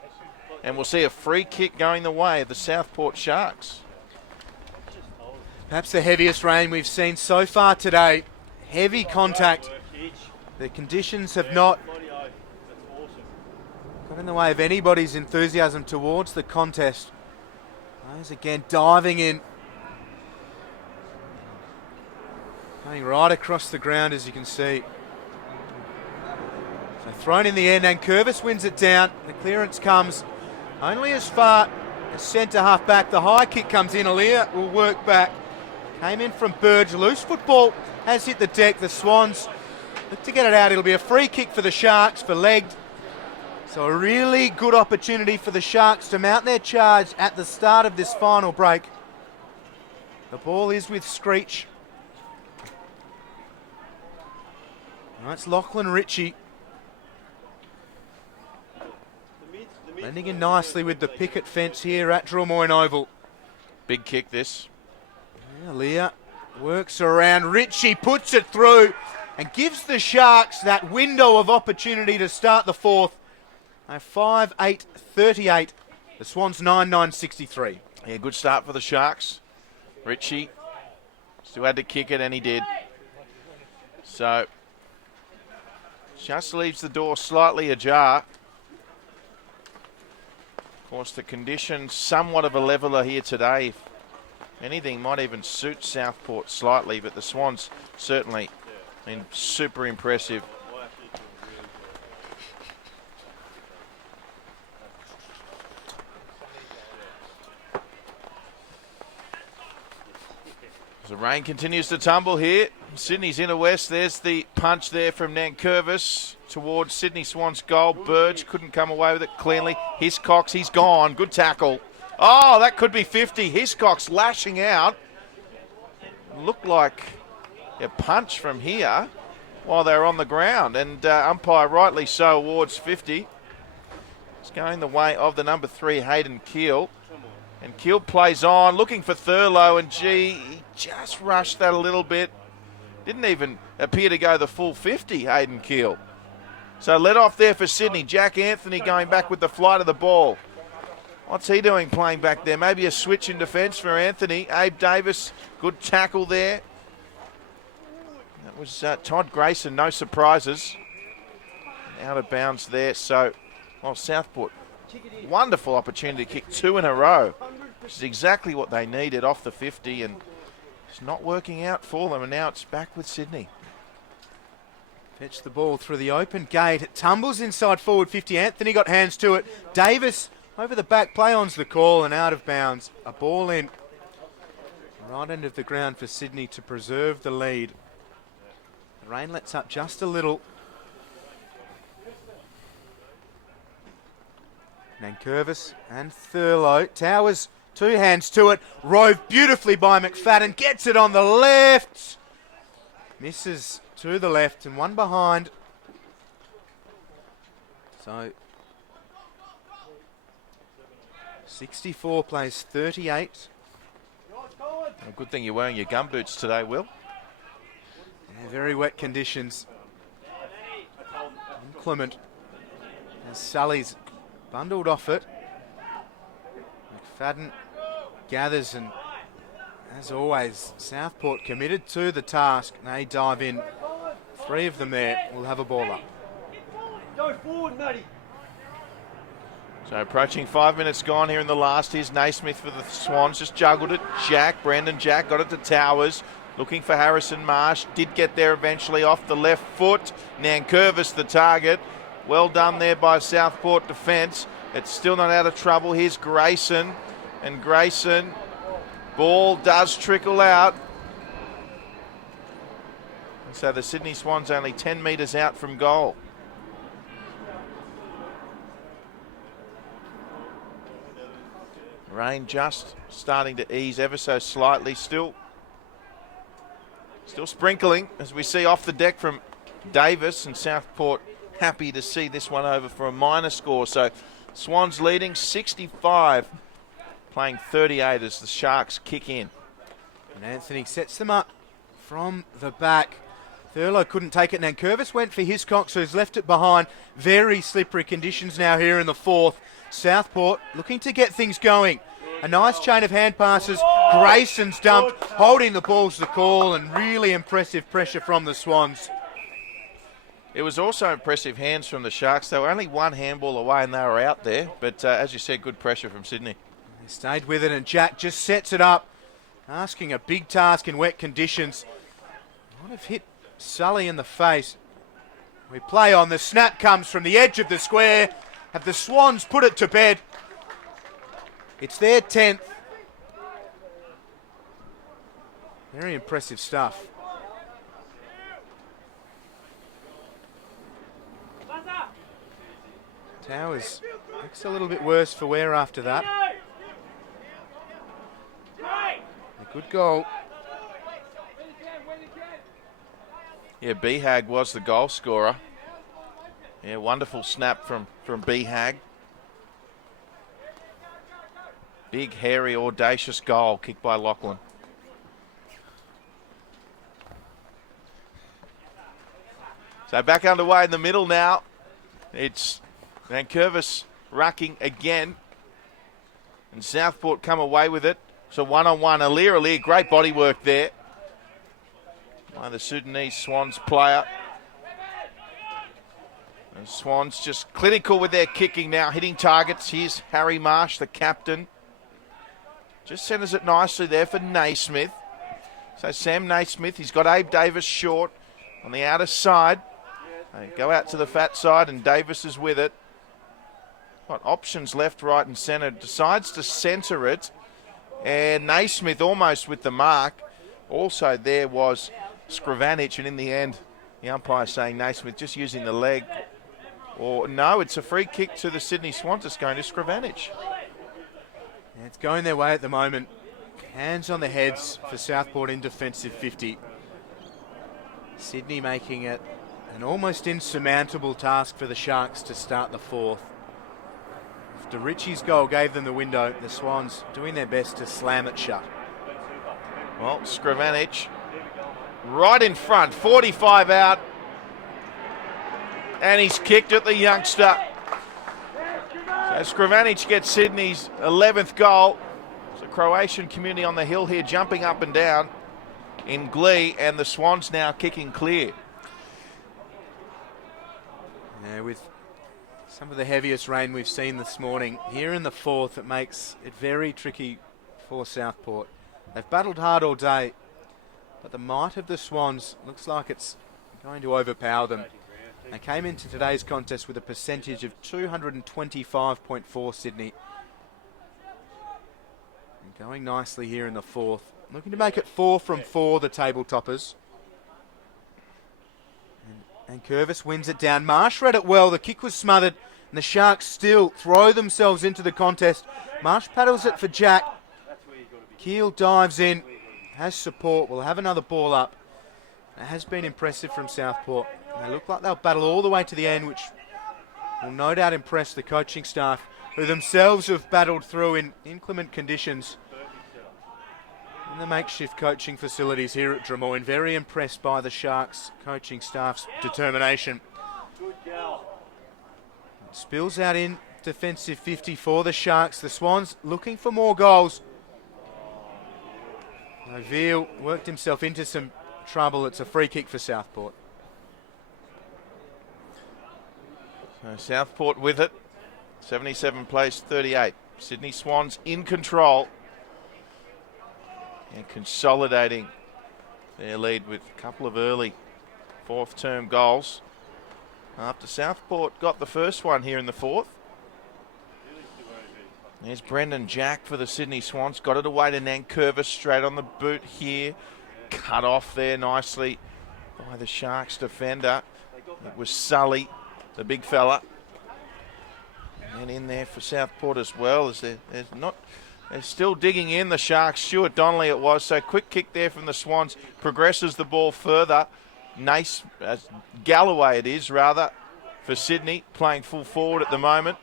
And we'll see a free kick going the way of the Southport Sharks. Perhaps the heaviest rain we've seen so far today. Heavy contact. The conditions have not got in the way of anybody's enthusiasm towards the contest. Those again diving in. Going right across the ground, as you can see. So thrown in the air, Nankervis wins it down. The clearance comes only as far as centre half back. The high kick comes in. Aaliyah will work back. Came in from Burge. Loose football has hit the deck. The Swans look to get it out. It'll be a free kick for the Sharks for legged. So a really good opportunity for the Sharks to mount their charge at the start of this final break. The ball is with Screech. That's Lachlan Ritchie. Blending in nicely with the picket fence here at Drummoyne Oval. Big kick this. Yeah, Leah works around. Ritchie puts it through and gives the Sharks that window of opportunity to start the fourth. 5-8-38. The Swans 9-9-63. Yeah, good start for the Sharks. Ritchie still had to kick it, and he did. So just leaves the door slightly ajar. Of course, the conditions somewhat of a leveller here today. If anything, might even suit Southport slightly, but the Swans certainly been super impressive. As the rain continues to tumble here, Sydney's inner west. There's the punch there from Nankervis towards Sydney Swans goal. Burge couldn't come away with it cleanly. Hiscox, he's gone. Good tackle. Oh, that could be 50. Hiscox lashing out. Looked like a punch from here while they were on the ground. And umpire rightly so awards 50. It's going the way of the number 3, Hayden Keel. And Keel plays on, looking for Thurlow, and he just rushed that a little bit. Didn't even appear to go the full 50, Hayden Keel. So let off there for Sydney. Jack Anthony going back with the flight of the ball. What's he doing playing back there? Maybe a switch in defence for Anthony. Abe Davis, good tackle there. That was Todd Grayson, no surprises. Out of bounds there, so Southport, wonderful opportunity to kick 2 in a row, which is exactly what they needed off the 50, and it's not working out for them, and now it's back with Sydney. Fetch the ball through the open gate. It tumbles inside forward 50. Anthony got hands to it. Davis over the back, play on's the call, and out of bounds. A ball in. Right end of the ground for Sydney to preserve the lead. The rain lets up just a little. Nankervis and Thurlow. Towers, 2 hands to it. Rove beautifully by McFadden. Gets it on the left. Misses to the left and one behind. So 64 plays 38. A good thing you're wearing your gumboots today, Will. Yeah, very wet conditions. Inclement. As Sully's bundled off it. McFadden gathers, and as always, Southport committed to the task. They dive in. 3 of them there will have a ball up. Go forward, Matty. So approaching 5 minutes gone here in the last. Here's Naismith for the Swans. Just juggled it. Brandon Jack got it to Towers. Looking for Harrison Marsh. Did get there eventually off the left foot. Nankervis the target. Well done there by Southport defence. It's still not out of trouble. Here's Grayson. And Grayson, ball does trickle out. And so the Sydney Swans only 10 metres out from goal. Rain just starting to ease ever so slightly. Still sprinkling as we see off the deck from Davis, and Southport happy to see this one over for a minor score. So Swans leading 65, playing 38 as the Sharks kick in. And Anthony sets them up from the back. Thurlow couldn't take it. Nankervis went for Hiscox, who's left it behind. Very slippery conditions now here in the 4th. Southport looking to get things going. A nice chain of hand passes. Grayson's dumped, holding the ball's the call, and really impressive pressure from the Swans. It was also impressive hands from the Sharks. They were only one handball away and they were out there. But as you said, good pressure from Sydney. They stayed with it, and Jack just sets it up, asking a big task in wet conditions. Might have hit Sully in the face. We play on. The snap comes from the edge of the square. Have the Swans put it to bed? It's their 10th. Very impressive stuff. Towers looks a little bit worse for wear after that. A good goal. Yeah, Behag was the goal scorer. Yeah, wonderful snap from Behag. Big, hairy, audacious goal kicked by Lachlan. So back underway in the middle now. It's Nankervis rucking again. And Southport come away with it. So one-on-one, Alir, great body work there by the Sudanese Swans player. And Swans just clinical with their kicking now, hitting targets. Here's Harry Marsh, the captain. Just centres it nicely there for Naismith. So Sam Naismith, he's got Abe Davis short on the outer side. They go out to the fat side and Davis is with it. Got options left, right and centre. Decides to centre it. And Naismith almost with the mark. Also there was Skrivanic, and in the end, the umpire saying Naismith just using the leg. Or no, it's a free kick to the Sydney Swans. It's going to Skrivanic. Yeah, it's going their way at the moment. Hands on the heads for Southport in defensive 50. Sydney making it an almost insurmountable task for the Sharks to start the 4th. If DeRicci's goal gave them the window, the Swans doing their best to slam it shut. Well, Skrivanic right in front, 45 out. And he's kicked at the youngster. So Skrivanic gets Sydney's 11th goal. It's the Croatian community on the hill here jumping up and down in glee, and the Swans now kicking clear. Yeah, with some of the heaviest rain we've seen this morning, here in the 4th, it makes it very tricky for Southport. They've battled hard all day, but the might of the Swans looks like it's going to overpower them. They came into today's contest with a percentage of 225.4 Sydney. And going nicely here in the 4th. Looking to make it 4 from 4, the table toppers. And Curvis wins it down. Marsh read it well. The kick was smothered. And the Sharks still throw themselves into the contest. Marsh paddles it for Jack. Keel dives in. Has support. We'll have another ball up. It has been impressive from Southport. They look like they'll battle all the way to the end, which will no doubt impress the coaching staff, who themselves have battled through in inclement conditions in the makeshift coaching facilities here at Drummoyne. Very impressed by the Sharks coaching staff's determination. Spills out in defensive 50 for the Sharks. The Swans looking for more goals. Veal worked himself into some trouble. It's a free kick for Southport. So Southport with it. 77 plays 38. Sydney Swans in control and consolidating their lead with a couple of early fourth-term goals after Southport got the first one here in the fourth. There's Brendan Jack for the Sydney Swans. Got it away to Nankervis, straight on the boot here. Cut off there nicely by the Sharks defender. It was Sully, the big fella. And in there for Southport as well. They're still digging in, the Sharks. Stuart Donnelly it was. So quick kick there from the Swans. Progresses the ball further. Nice, Galloway it is, rather, for Sydney. Playing full forward at the moment.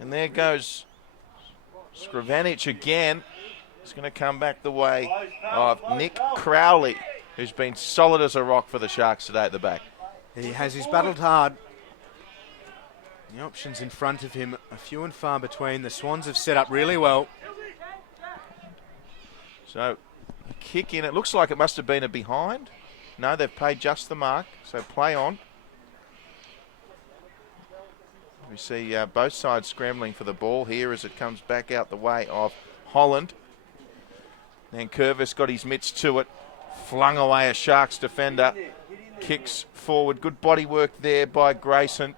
And there goes Scrivanic again. It's going to come back the way of Nick Crowley, who's been solid as a rock for the Sharks today at the back. He has. He's battled hard. The options in front of him are few and far between. The Swans have set up really well. So a kick in. It looks like it must have been a behind. No, they've paid just the mark. So play on. We see both sides scrambling for the ball here as it comes back out the way of Holland. Nankervis got his mitts to it. Flung away a Sharks defender. Kicks forward. Good body work there by Grayson.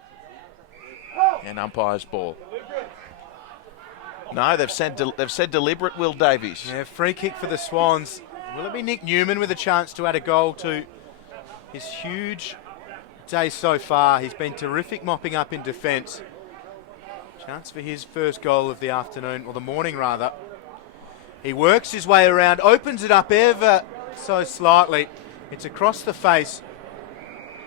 And umpire's ball. No, they've said deliberate, Will Davies. Yeah, free kick for the Swans. Will it be Nick Newman with a chance to add a goal to his huge day so far? He's been terrific mopping up in defence. Chance for his first goal of the afternoon, or the morning rather. He works his way around, opens it up ever so slightly. It's across the face.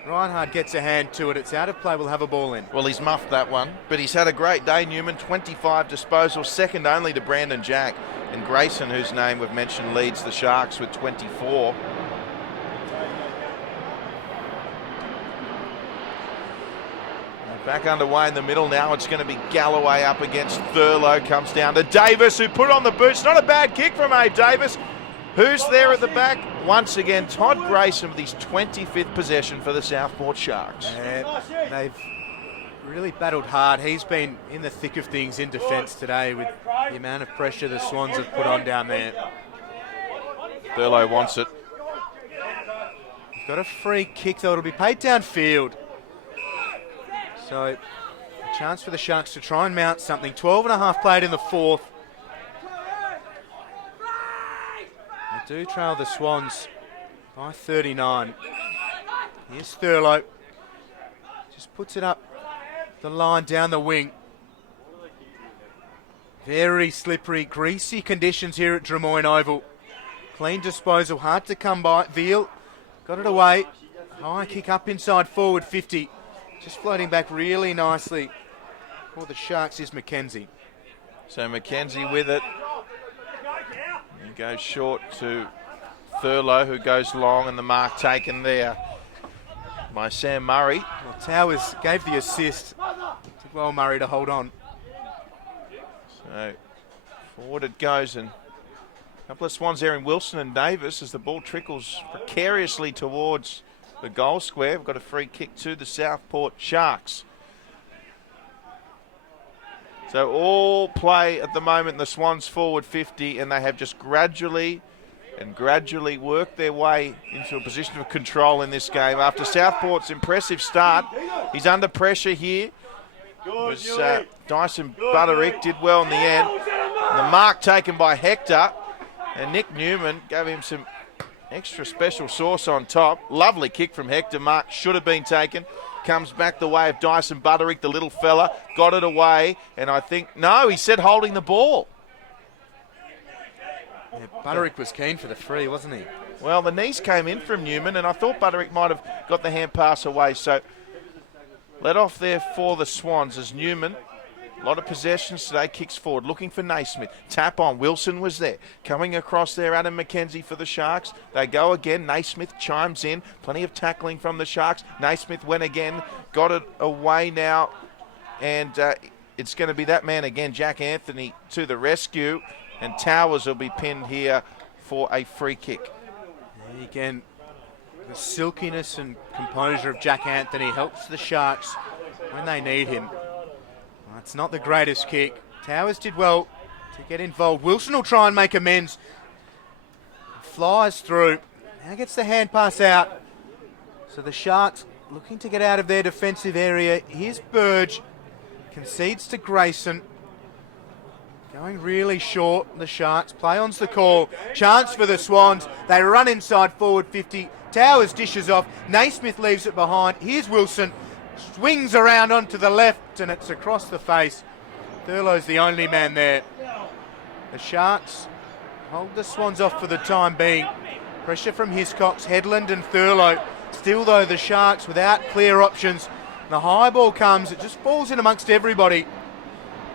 Reinhard gets a hand to it. It's out of play. We'll have a ball in. Well, he's muffed that one, but he's had a great day, Newman. 25 disposals, second only to Brandon Jack. And Grayson, whose name we've mentioned, leads the Sharks with 24. Back underway in the middle now. It's going to be Galloway up against Thurlow. Comes down to Davis, who put on the boots. Not a bad kick from Davis. Who's there at the back? Once again, Todd Grayson with his 25th possession for the Southport Sharks. They've really battled hard. He's been in the thick of things in defence today with the amount of pressure the Swans have put on down there. Thurlow wants it. He's got a free kick, though. It'll be paid downfield. So, a chance for the Sharks to try and mount something. 12.5 played in the fourth. They do trail the Swans by 39. Here's Thurlow. Just puts it up the line down the wing. Very slippery, greasy conditions here at Drummoyne Oval. Clean disposal, hard to come by. Veal got it away. High kick up inside forward 50. Just floating back really nicely for the Sharks is McKenzie. So McKenzie with it. He goes short to Thurlow, who goes long, and the mark taken there by Sam Murray. Well, Towers gave the assist. Took well Murray to hold on. So forward it goes, and a couple of Swans there in Wilson and Davis as the ball trickles precariously towards the goal square. We've got a free kick to the Southport Sharks. So all play at the moment in the Swans forward 50, and they have just gradually worked their way into a position of control in this game. After Southport's impressive start, he's under pressure here. Dyson Butterick did well in the end. And the mark taken by Hector, and Nick Newman gave him some extra special sauce on top. Lovely kick from Hector. Mark should have been taken. Comes back the way of Dyson Butterick, the little fella. Got it away. And I think, no, he said holding the ball. Yeah, Butterick was keen for the free, wasn't he? Well, the knees came in from Newman, and I thought Butterick might have got the hand pass away. So let off there for the Swans as Newman, a lot of possessions today, kicks forward, looking for Naismith. Tap on, Wilson was there. Coming across there, Adam McKenzie for the Sharks. They go again, Naismith chimes in. Plenty of tackling from the Sharks. Naismith went again, got it away now, and it's going to be that man again, Jack Anthony, to the rescue, and Towers will be pinned here for a free kick. And again, the silkiness and composure of Jack Anthony helps the Sharks when they need him. Well, it's not the greatest kick. Towers did well to get involved. Wilson will try and make amends. Flies through. Now gets the hand pass out. So the Sharks looking to get out of their defensive area. Here's Burge. Concedes to Grayson. Going really short, the Sharks. Play on's the call. Chance for the Swans. They run inside forward 50. Towers dishes off. Naismith leaves it behind. Here's Wilson. Swings around onto the left, and it's across the face. Thurlow's the only man there. The Sharks hold the Swans off for the time being. Pressure from Hiscox, Headland and Thurlow. Still, though, the Sharks without clear options. The high ball comes. It just falls in amongst everybody.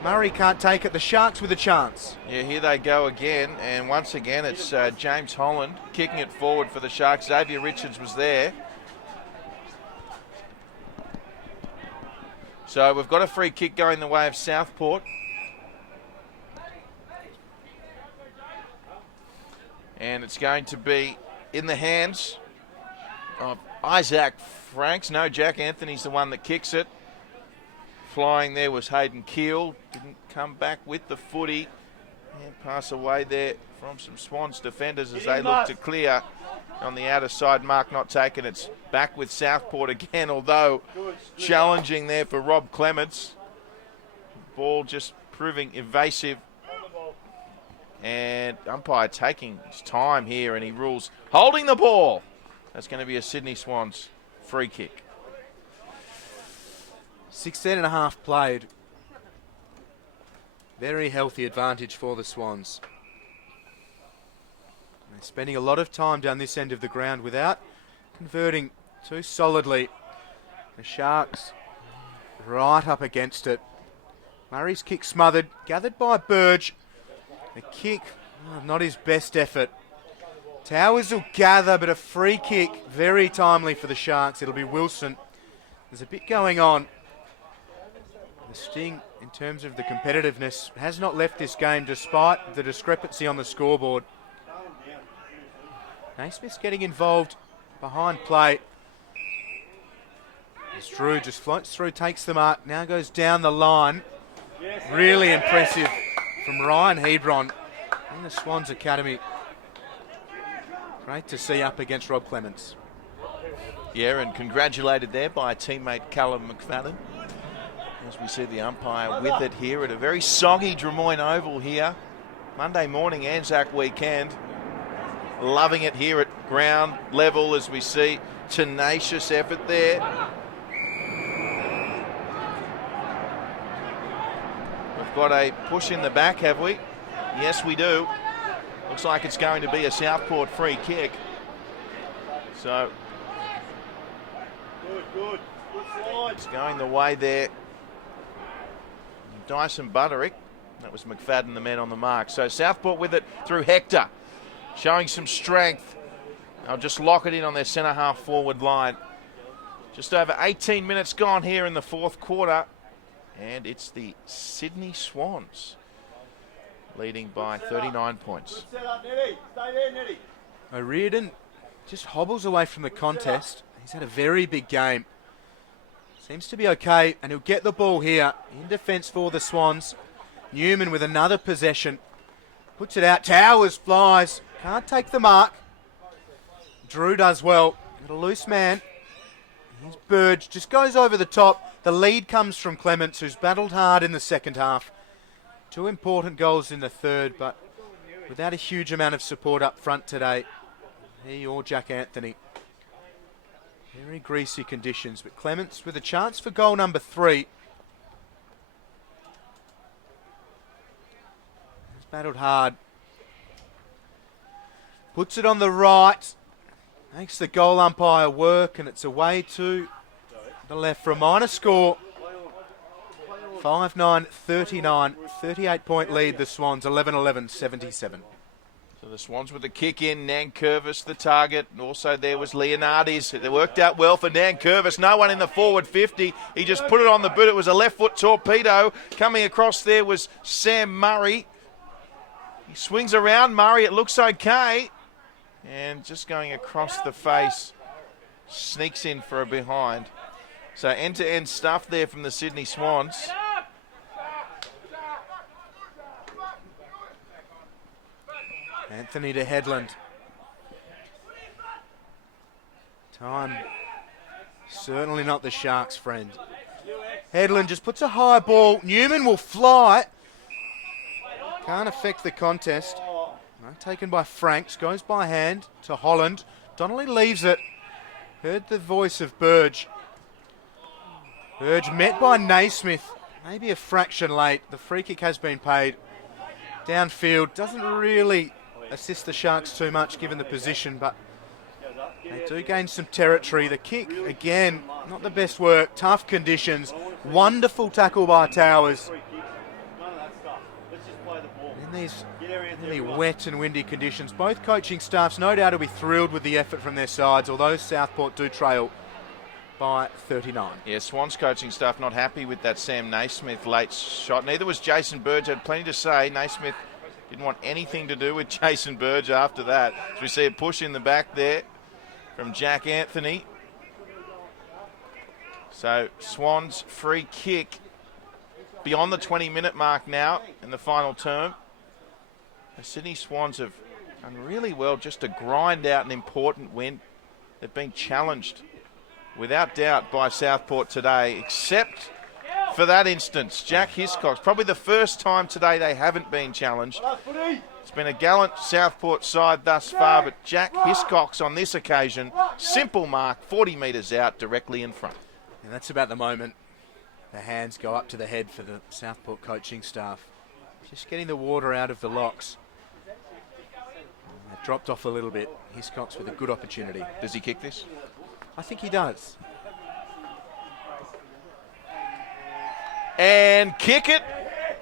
Murray can't take it. The Sharks with a chance. Yeah, here they go again. And once again, it's James Holland kicking it forward for the Sharks. Xavier Richards was there. So we've got a free kick going the way of Southport. And it's going to be in the hands of Isaac Franks. No, Jack Anthony's the one that kicks it. Flying there was Hayden Keel. Didn't come back with the footy. And pass away there from some Swans defenders as they look to clear on the outer side. Mark not taken. It's back with Southport again, although challenging there for Rob Clements. Ball just proving evasive. And umpire taking his time here, and he rules holding the ball. That's going to be a Sydney Swans free kick. 16.5 played. Very healthy advantage for the Swans. They're spending a lot of time down this end of the ground without converting too solidly. The Sharks right up against it. Murray's kick smothered, gathered by Burge. The kick, not his best effort. Towers will gather, but a free kick, very timely for the Sharks. It'll be Wilson. There's a bit going on. The sting, in terms of the competitiveness, has not left this game despite the discrepancy on the scoreboard. Naismith's getting involved behind play. As Drew just floats through, takes the mark, now goes down the line. Really impressive from Ryan Hebron in the Swans Academy. Great to see up against Rob Clements. Yeah, and congratulated there by teammate Callum McFadden. As we see the umpire with it here at a very soggy Drummoyne Oval here. Monday morning Anzac weekend. Loving it here at ground level as we see tenacious effort there. We've got a push in the back, have we? Yes, we do. Looks like it's going to be a Southport free kick. So Good. it's going the way there. Dyson Butterick. That was McFadden, the man on the mark. So Southport with it through Hector. Showing some strength. They'll just lock it in on their centre half forward line. Just over 18 minutes gone here in the fourth quarter. And it's the Sydney Swans leading by 39 points. Good set up, Nettie. Stay there, Nettie. O'Riordan just hobbles away from the contest. He's had a very big game. Seems to be okay, and he'll get the ball here in defence for the Swans. Newman with another possession. Puts it out. Towers flies. Can't take the mark. Drew does well. Got a loose man. Here's Burge. Just goes over the top. The lead comes from Clements, who's battled hard in the second half. 2 important goals in the third, but without a huge amount of support up front today. He or Jack Anthony. Very greasy conditions, but Clements with a chance for goal number 3. He's battled hard. Puts it on the right. Makes the goal umpire work, and it's away to the left for a minor score. 5-9, 39, 38-point lead, the Swans, 11-11, 77. So the Swans with the kick in, Nankervis the target, and also there was Leonardis. It worked out well for Nankervis. No one in the forward 50. He just put it on the boot. It was a left foot torpedo. Coming across there was Sam Murray. He swings around Murray. It looks okay. And just going across the face, sneaks in for a behind. So end-to-end stuff there from the Sydney Swans. Anthony to Headland. Time certainly not the Sharks' friend. Headland just puts a high ball. Newman will fly. Can't affect the contest. No, taken by Franks. Goes by hand to Holland. Donnelly leaves it. Heard the voice of Burge. Burge met by Naismith. Maybe a fraction late. The free kick has been paid. Downfield. Doesn't really assist the Sharks too much given the position, but they do gain some territory. The kick, again, not the best work. Tough conditions. Wonderful tackle by Towers. In these really wet and windy conditions, both coaching staffs no doubt will be thrilled with the effort from their sides, although Southport do trail by 39. Yeah, Swans coaching staff not happy with that Sam Naismith late shot. Neither was Jason Burge. Had plenty to say. Naismith didn't want anything to do with Jason Burge after that. So we see a push in the back there from Jack Anthony. So Swans free kick beyond the 20-minute mark now in the final term. The Sydney Swans have done really well just to grind out an important win. They've been challenged without doubt by Southport today, except for that instance. Jack Hiscox, probably the first time today they haven't been challenged. It's been a gallant Southport side thus far, but Jack Hiscox on this occasion, simple mark, 40 metres out, directly in front. And that's about the moment the hands go up to the head for the Southport coaching staff. Just getting the water out of the locks. That dropped off a little bit. Hiscox with a good opportunity. Does he kick this? I think he does. And kick it.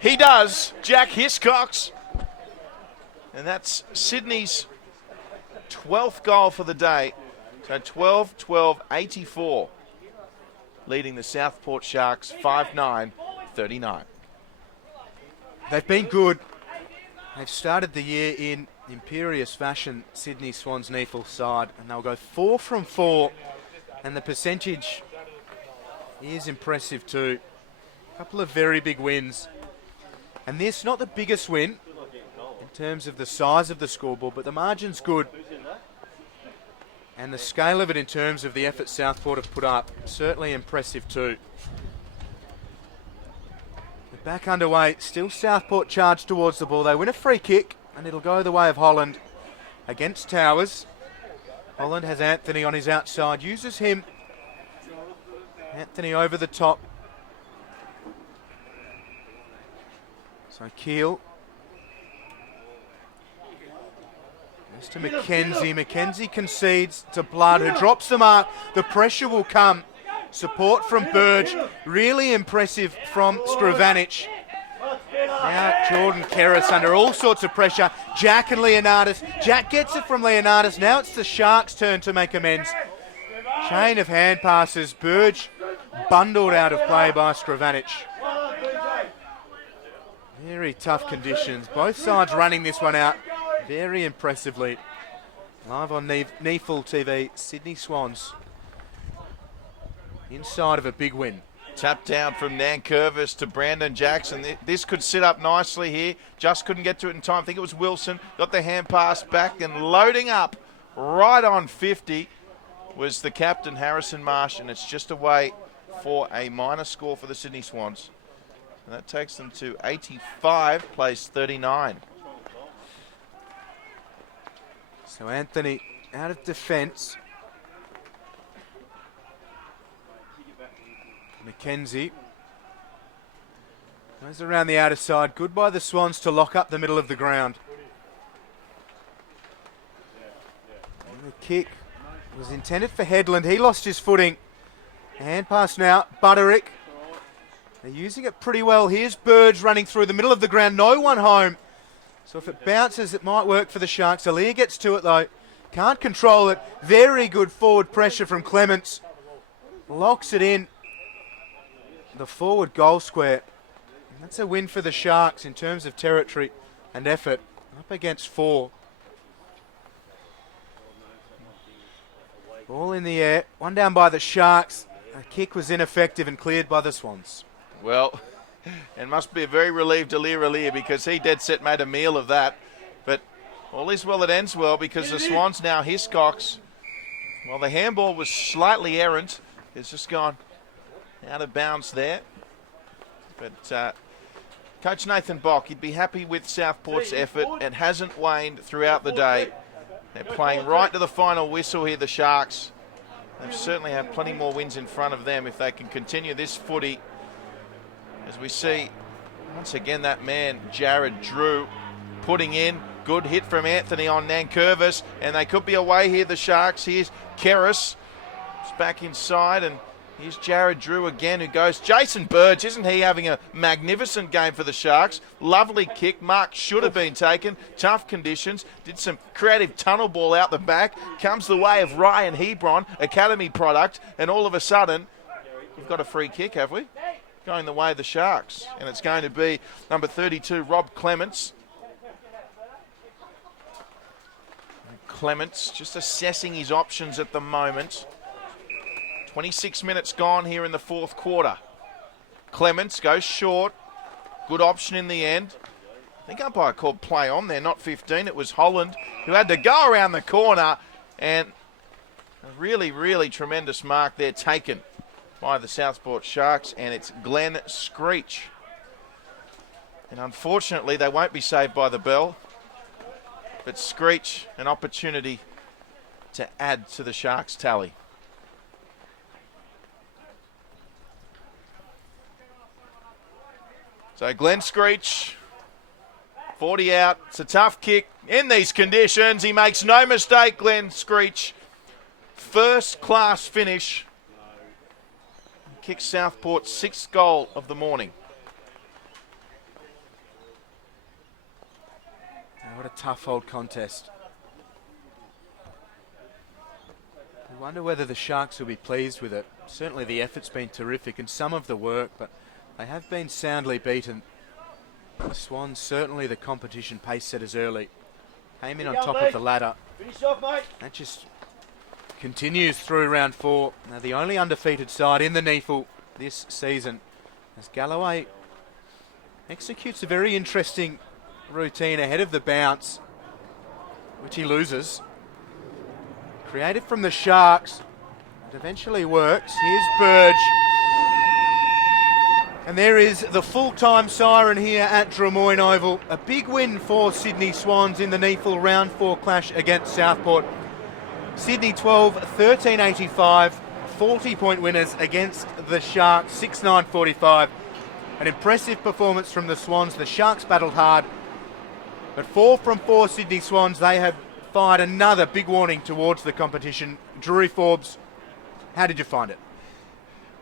He does. Jack Hiscox. And that's Sydney's 12th goal for the day. So 12-12-84. Leading the Southport Sharks 5-9-39. They've been good. They've started the year in imperious fashion, Sydney Swans NEAFL side, and they'll go 4 from 4, and the percentage is impressive too. A couple of very big wins, and this not the biggest win in terms of the size of the scoreboard, but the margin's good, and the scale of it in terms of the effort Southport have put up, certainly impressive too. Back underway, still Southport charged towards the ball. They win a free kick, and it'll go the way of Holland against Towers. Holland has Anthony on his outside, uses him. Anthony over the top. So Keel. Goes to McKenzie. McKenzie concedes to Blood, who drops the mark. The pressure will come. Support from Burge, really impressive from Skrovanic. Now Jordan Kerris under all sorts of pressure. Jack and Leonardis. Jack gets it from Leonardis. Now it's the Sharks' turn to make amends. Chain of hand passes. Burge bundled out of play by Skrovanic. Very tough conditions. Both sides running this one out very impressively. Live on NEAFL TV, Sydney Swans inside of a big win. Tap down from Nankervis to Brandon Jackson. This could sit up nicely here. Just couldn't get to it in time. I think it was Wilson. Got the hand pass back and loading up right on 50 was the captain, Harrison Marsh, and it's just away for a minor score for the Sydney Swans. And that takes them to 85, place 39. So Anthony out of defence. McKenzie goes around the outer side. Good by the Swans to lock up the middle of the ground. kick was intended for Headland. He lost his footing. Hand pass now, Butterick. They're using it pretty well. Here's Burge running through the middle of the ground. No one home. So if it bounces, it might work for the Sharks. Alir gets to it though. Can't control it. Very good forward pressure from Clements. Locks it in. The forward goal square. And that's a win for the Sharks in terms of territory and effort. Up against 4. Ball in the air. One down by the Sharks. A kick was ineffective and cleared by the Swans. Well, it must be a very relieved Alir because he dead set made a meal of that. But all is well that ends well because the Swans now Hiscox. Well, the handball was slightly errant. It's just gone out of bounds there. But Coach Nathan Bock, he'd be happy with Southport's effort. It hasn't waned throughout the day. They're playing right to the final whistle here, the Sharks. They certainly have plenty more wins in front of them if they can continue this footy. As we see, once again, that man, Jared Drew, putting in. Good hit from Anthony on Nankervis, and they could be away here, the Sharks. Here's Keris. It's back inside, and here's Jared Drew again, who goes. Jason Burge, isn't he having a magnificent game for the Sharks? Lovely kick. Mark should have been taken. Tough conditions. Did some creative tunnel ball out the back. Comes the way of Ryan Hebron, Academy product, and all of a sudden, we've got a free kick, have we? Going the way of the Sharks. And it's going to be number 32, Rob Clements. Clements just assessing his options at the moment. 26 minutes gone here in the fourth quarter. Clements goes short. Good option in the end. I think umpire called play on there, not 15. It was Holland who had to go around the corner, and a really, really tremendous mark there taken by the Southport Sharks, and it's Glenn Screech. And unfortunately, they won't be saved by the bell. But Screech, an opportunity to add to the Sharks' tally. So Glenn Screech, 40 out. It's a tough kick in these conditions. He makes no mistake, Glenn Screech. First class finish. Kicks Southport's 6th goal of the morning. What a tough old contest. I wonder whether the Sharks will be pleased with it. Certainly the effort's been terrific and some of the work, but they have been soundly beaten. The Swans, certainly the competition pace setters early. Came in on top of the ladder. Finish off, mate. That just continues through round 4. Now the only undefeated side in the NEAFL this season, as Galloway executes a very interesting routine ahead of the bounce, which he loses. Created from the Sharks. It eventually works. Here's Burge. And there is the full-time siren here at Drummoyne Oval. A big win for Sydney Swans in the NEAFL round 4 clash against Southport. Sydney 12, 1385, 40-point winners against the Sharks, 6-9-45. An impressive performance from the Swans. The Sharks battled hard, but 4 from 4 Sydney Swans. They have fired another big warning towards the competition. Drury Forbes, how did you find it?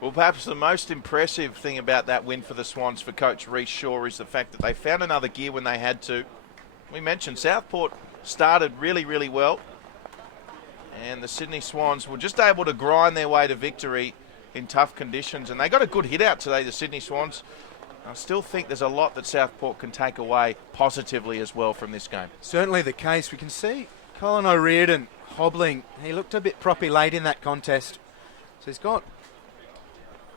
Well, perhaps the most impressive thing about that win for the Swans for Coach Reece Shaw is the fact that they found another gear when they had to. We mentioned Southport started really, really well, and the Sydney Swans were just able to grind their way to victory in tough conditions, and they got a good hit out today, the Sydney Swans. I still think there's a lot that Southport can take away positively as well from this game. Certainly the case. We can see Colin O'Riordan hobbling. He looked a bit proppy late in that contest. So he's got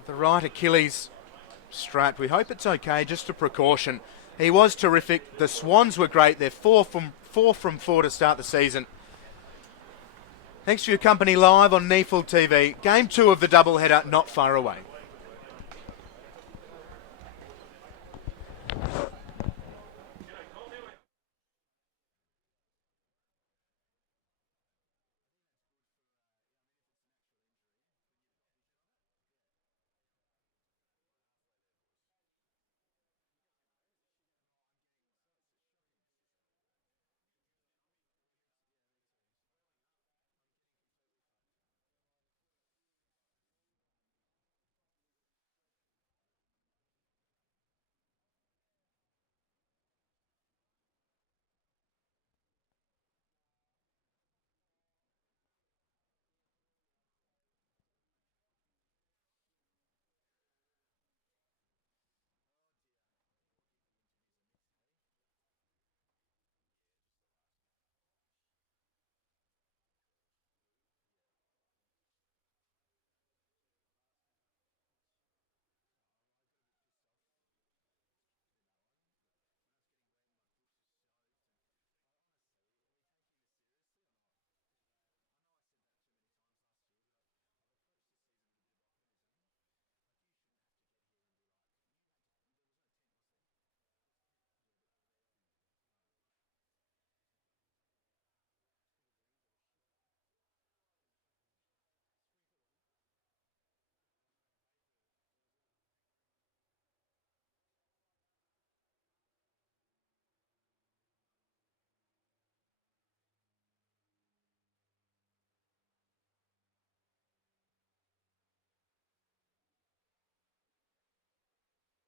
the right Achilles strap. We hope it's okay, just a precaution. He was terrific. The Swans were great. They're 4 from 4 to start the season. Thanks for your company live on NEAFL TV. Game 2 of the doubleheader not far away.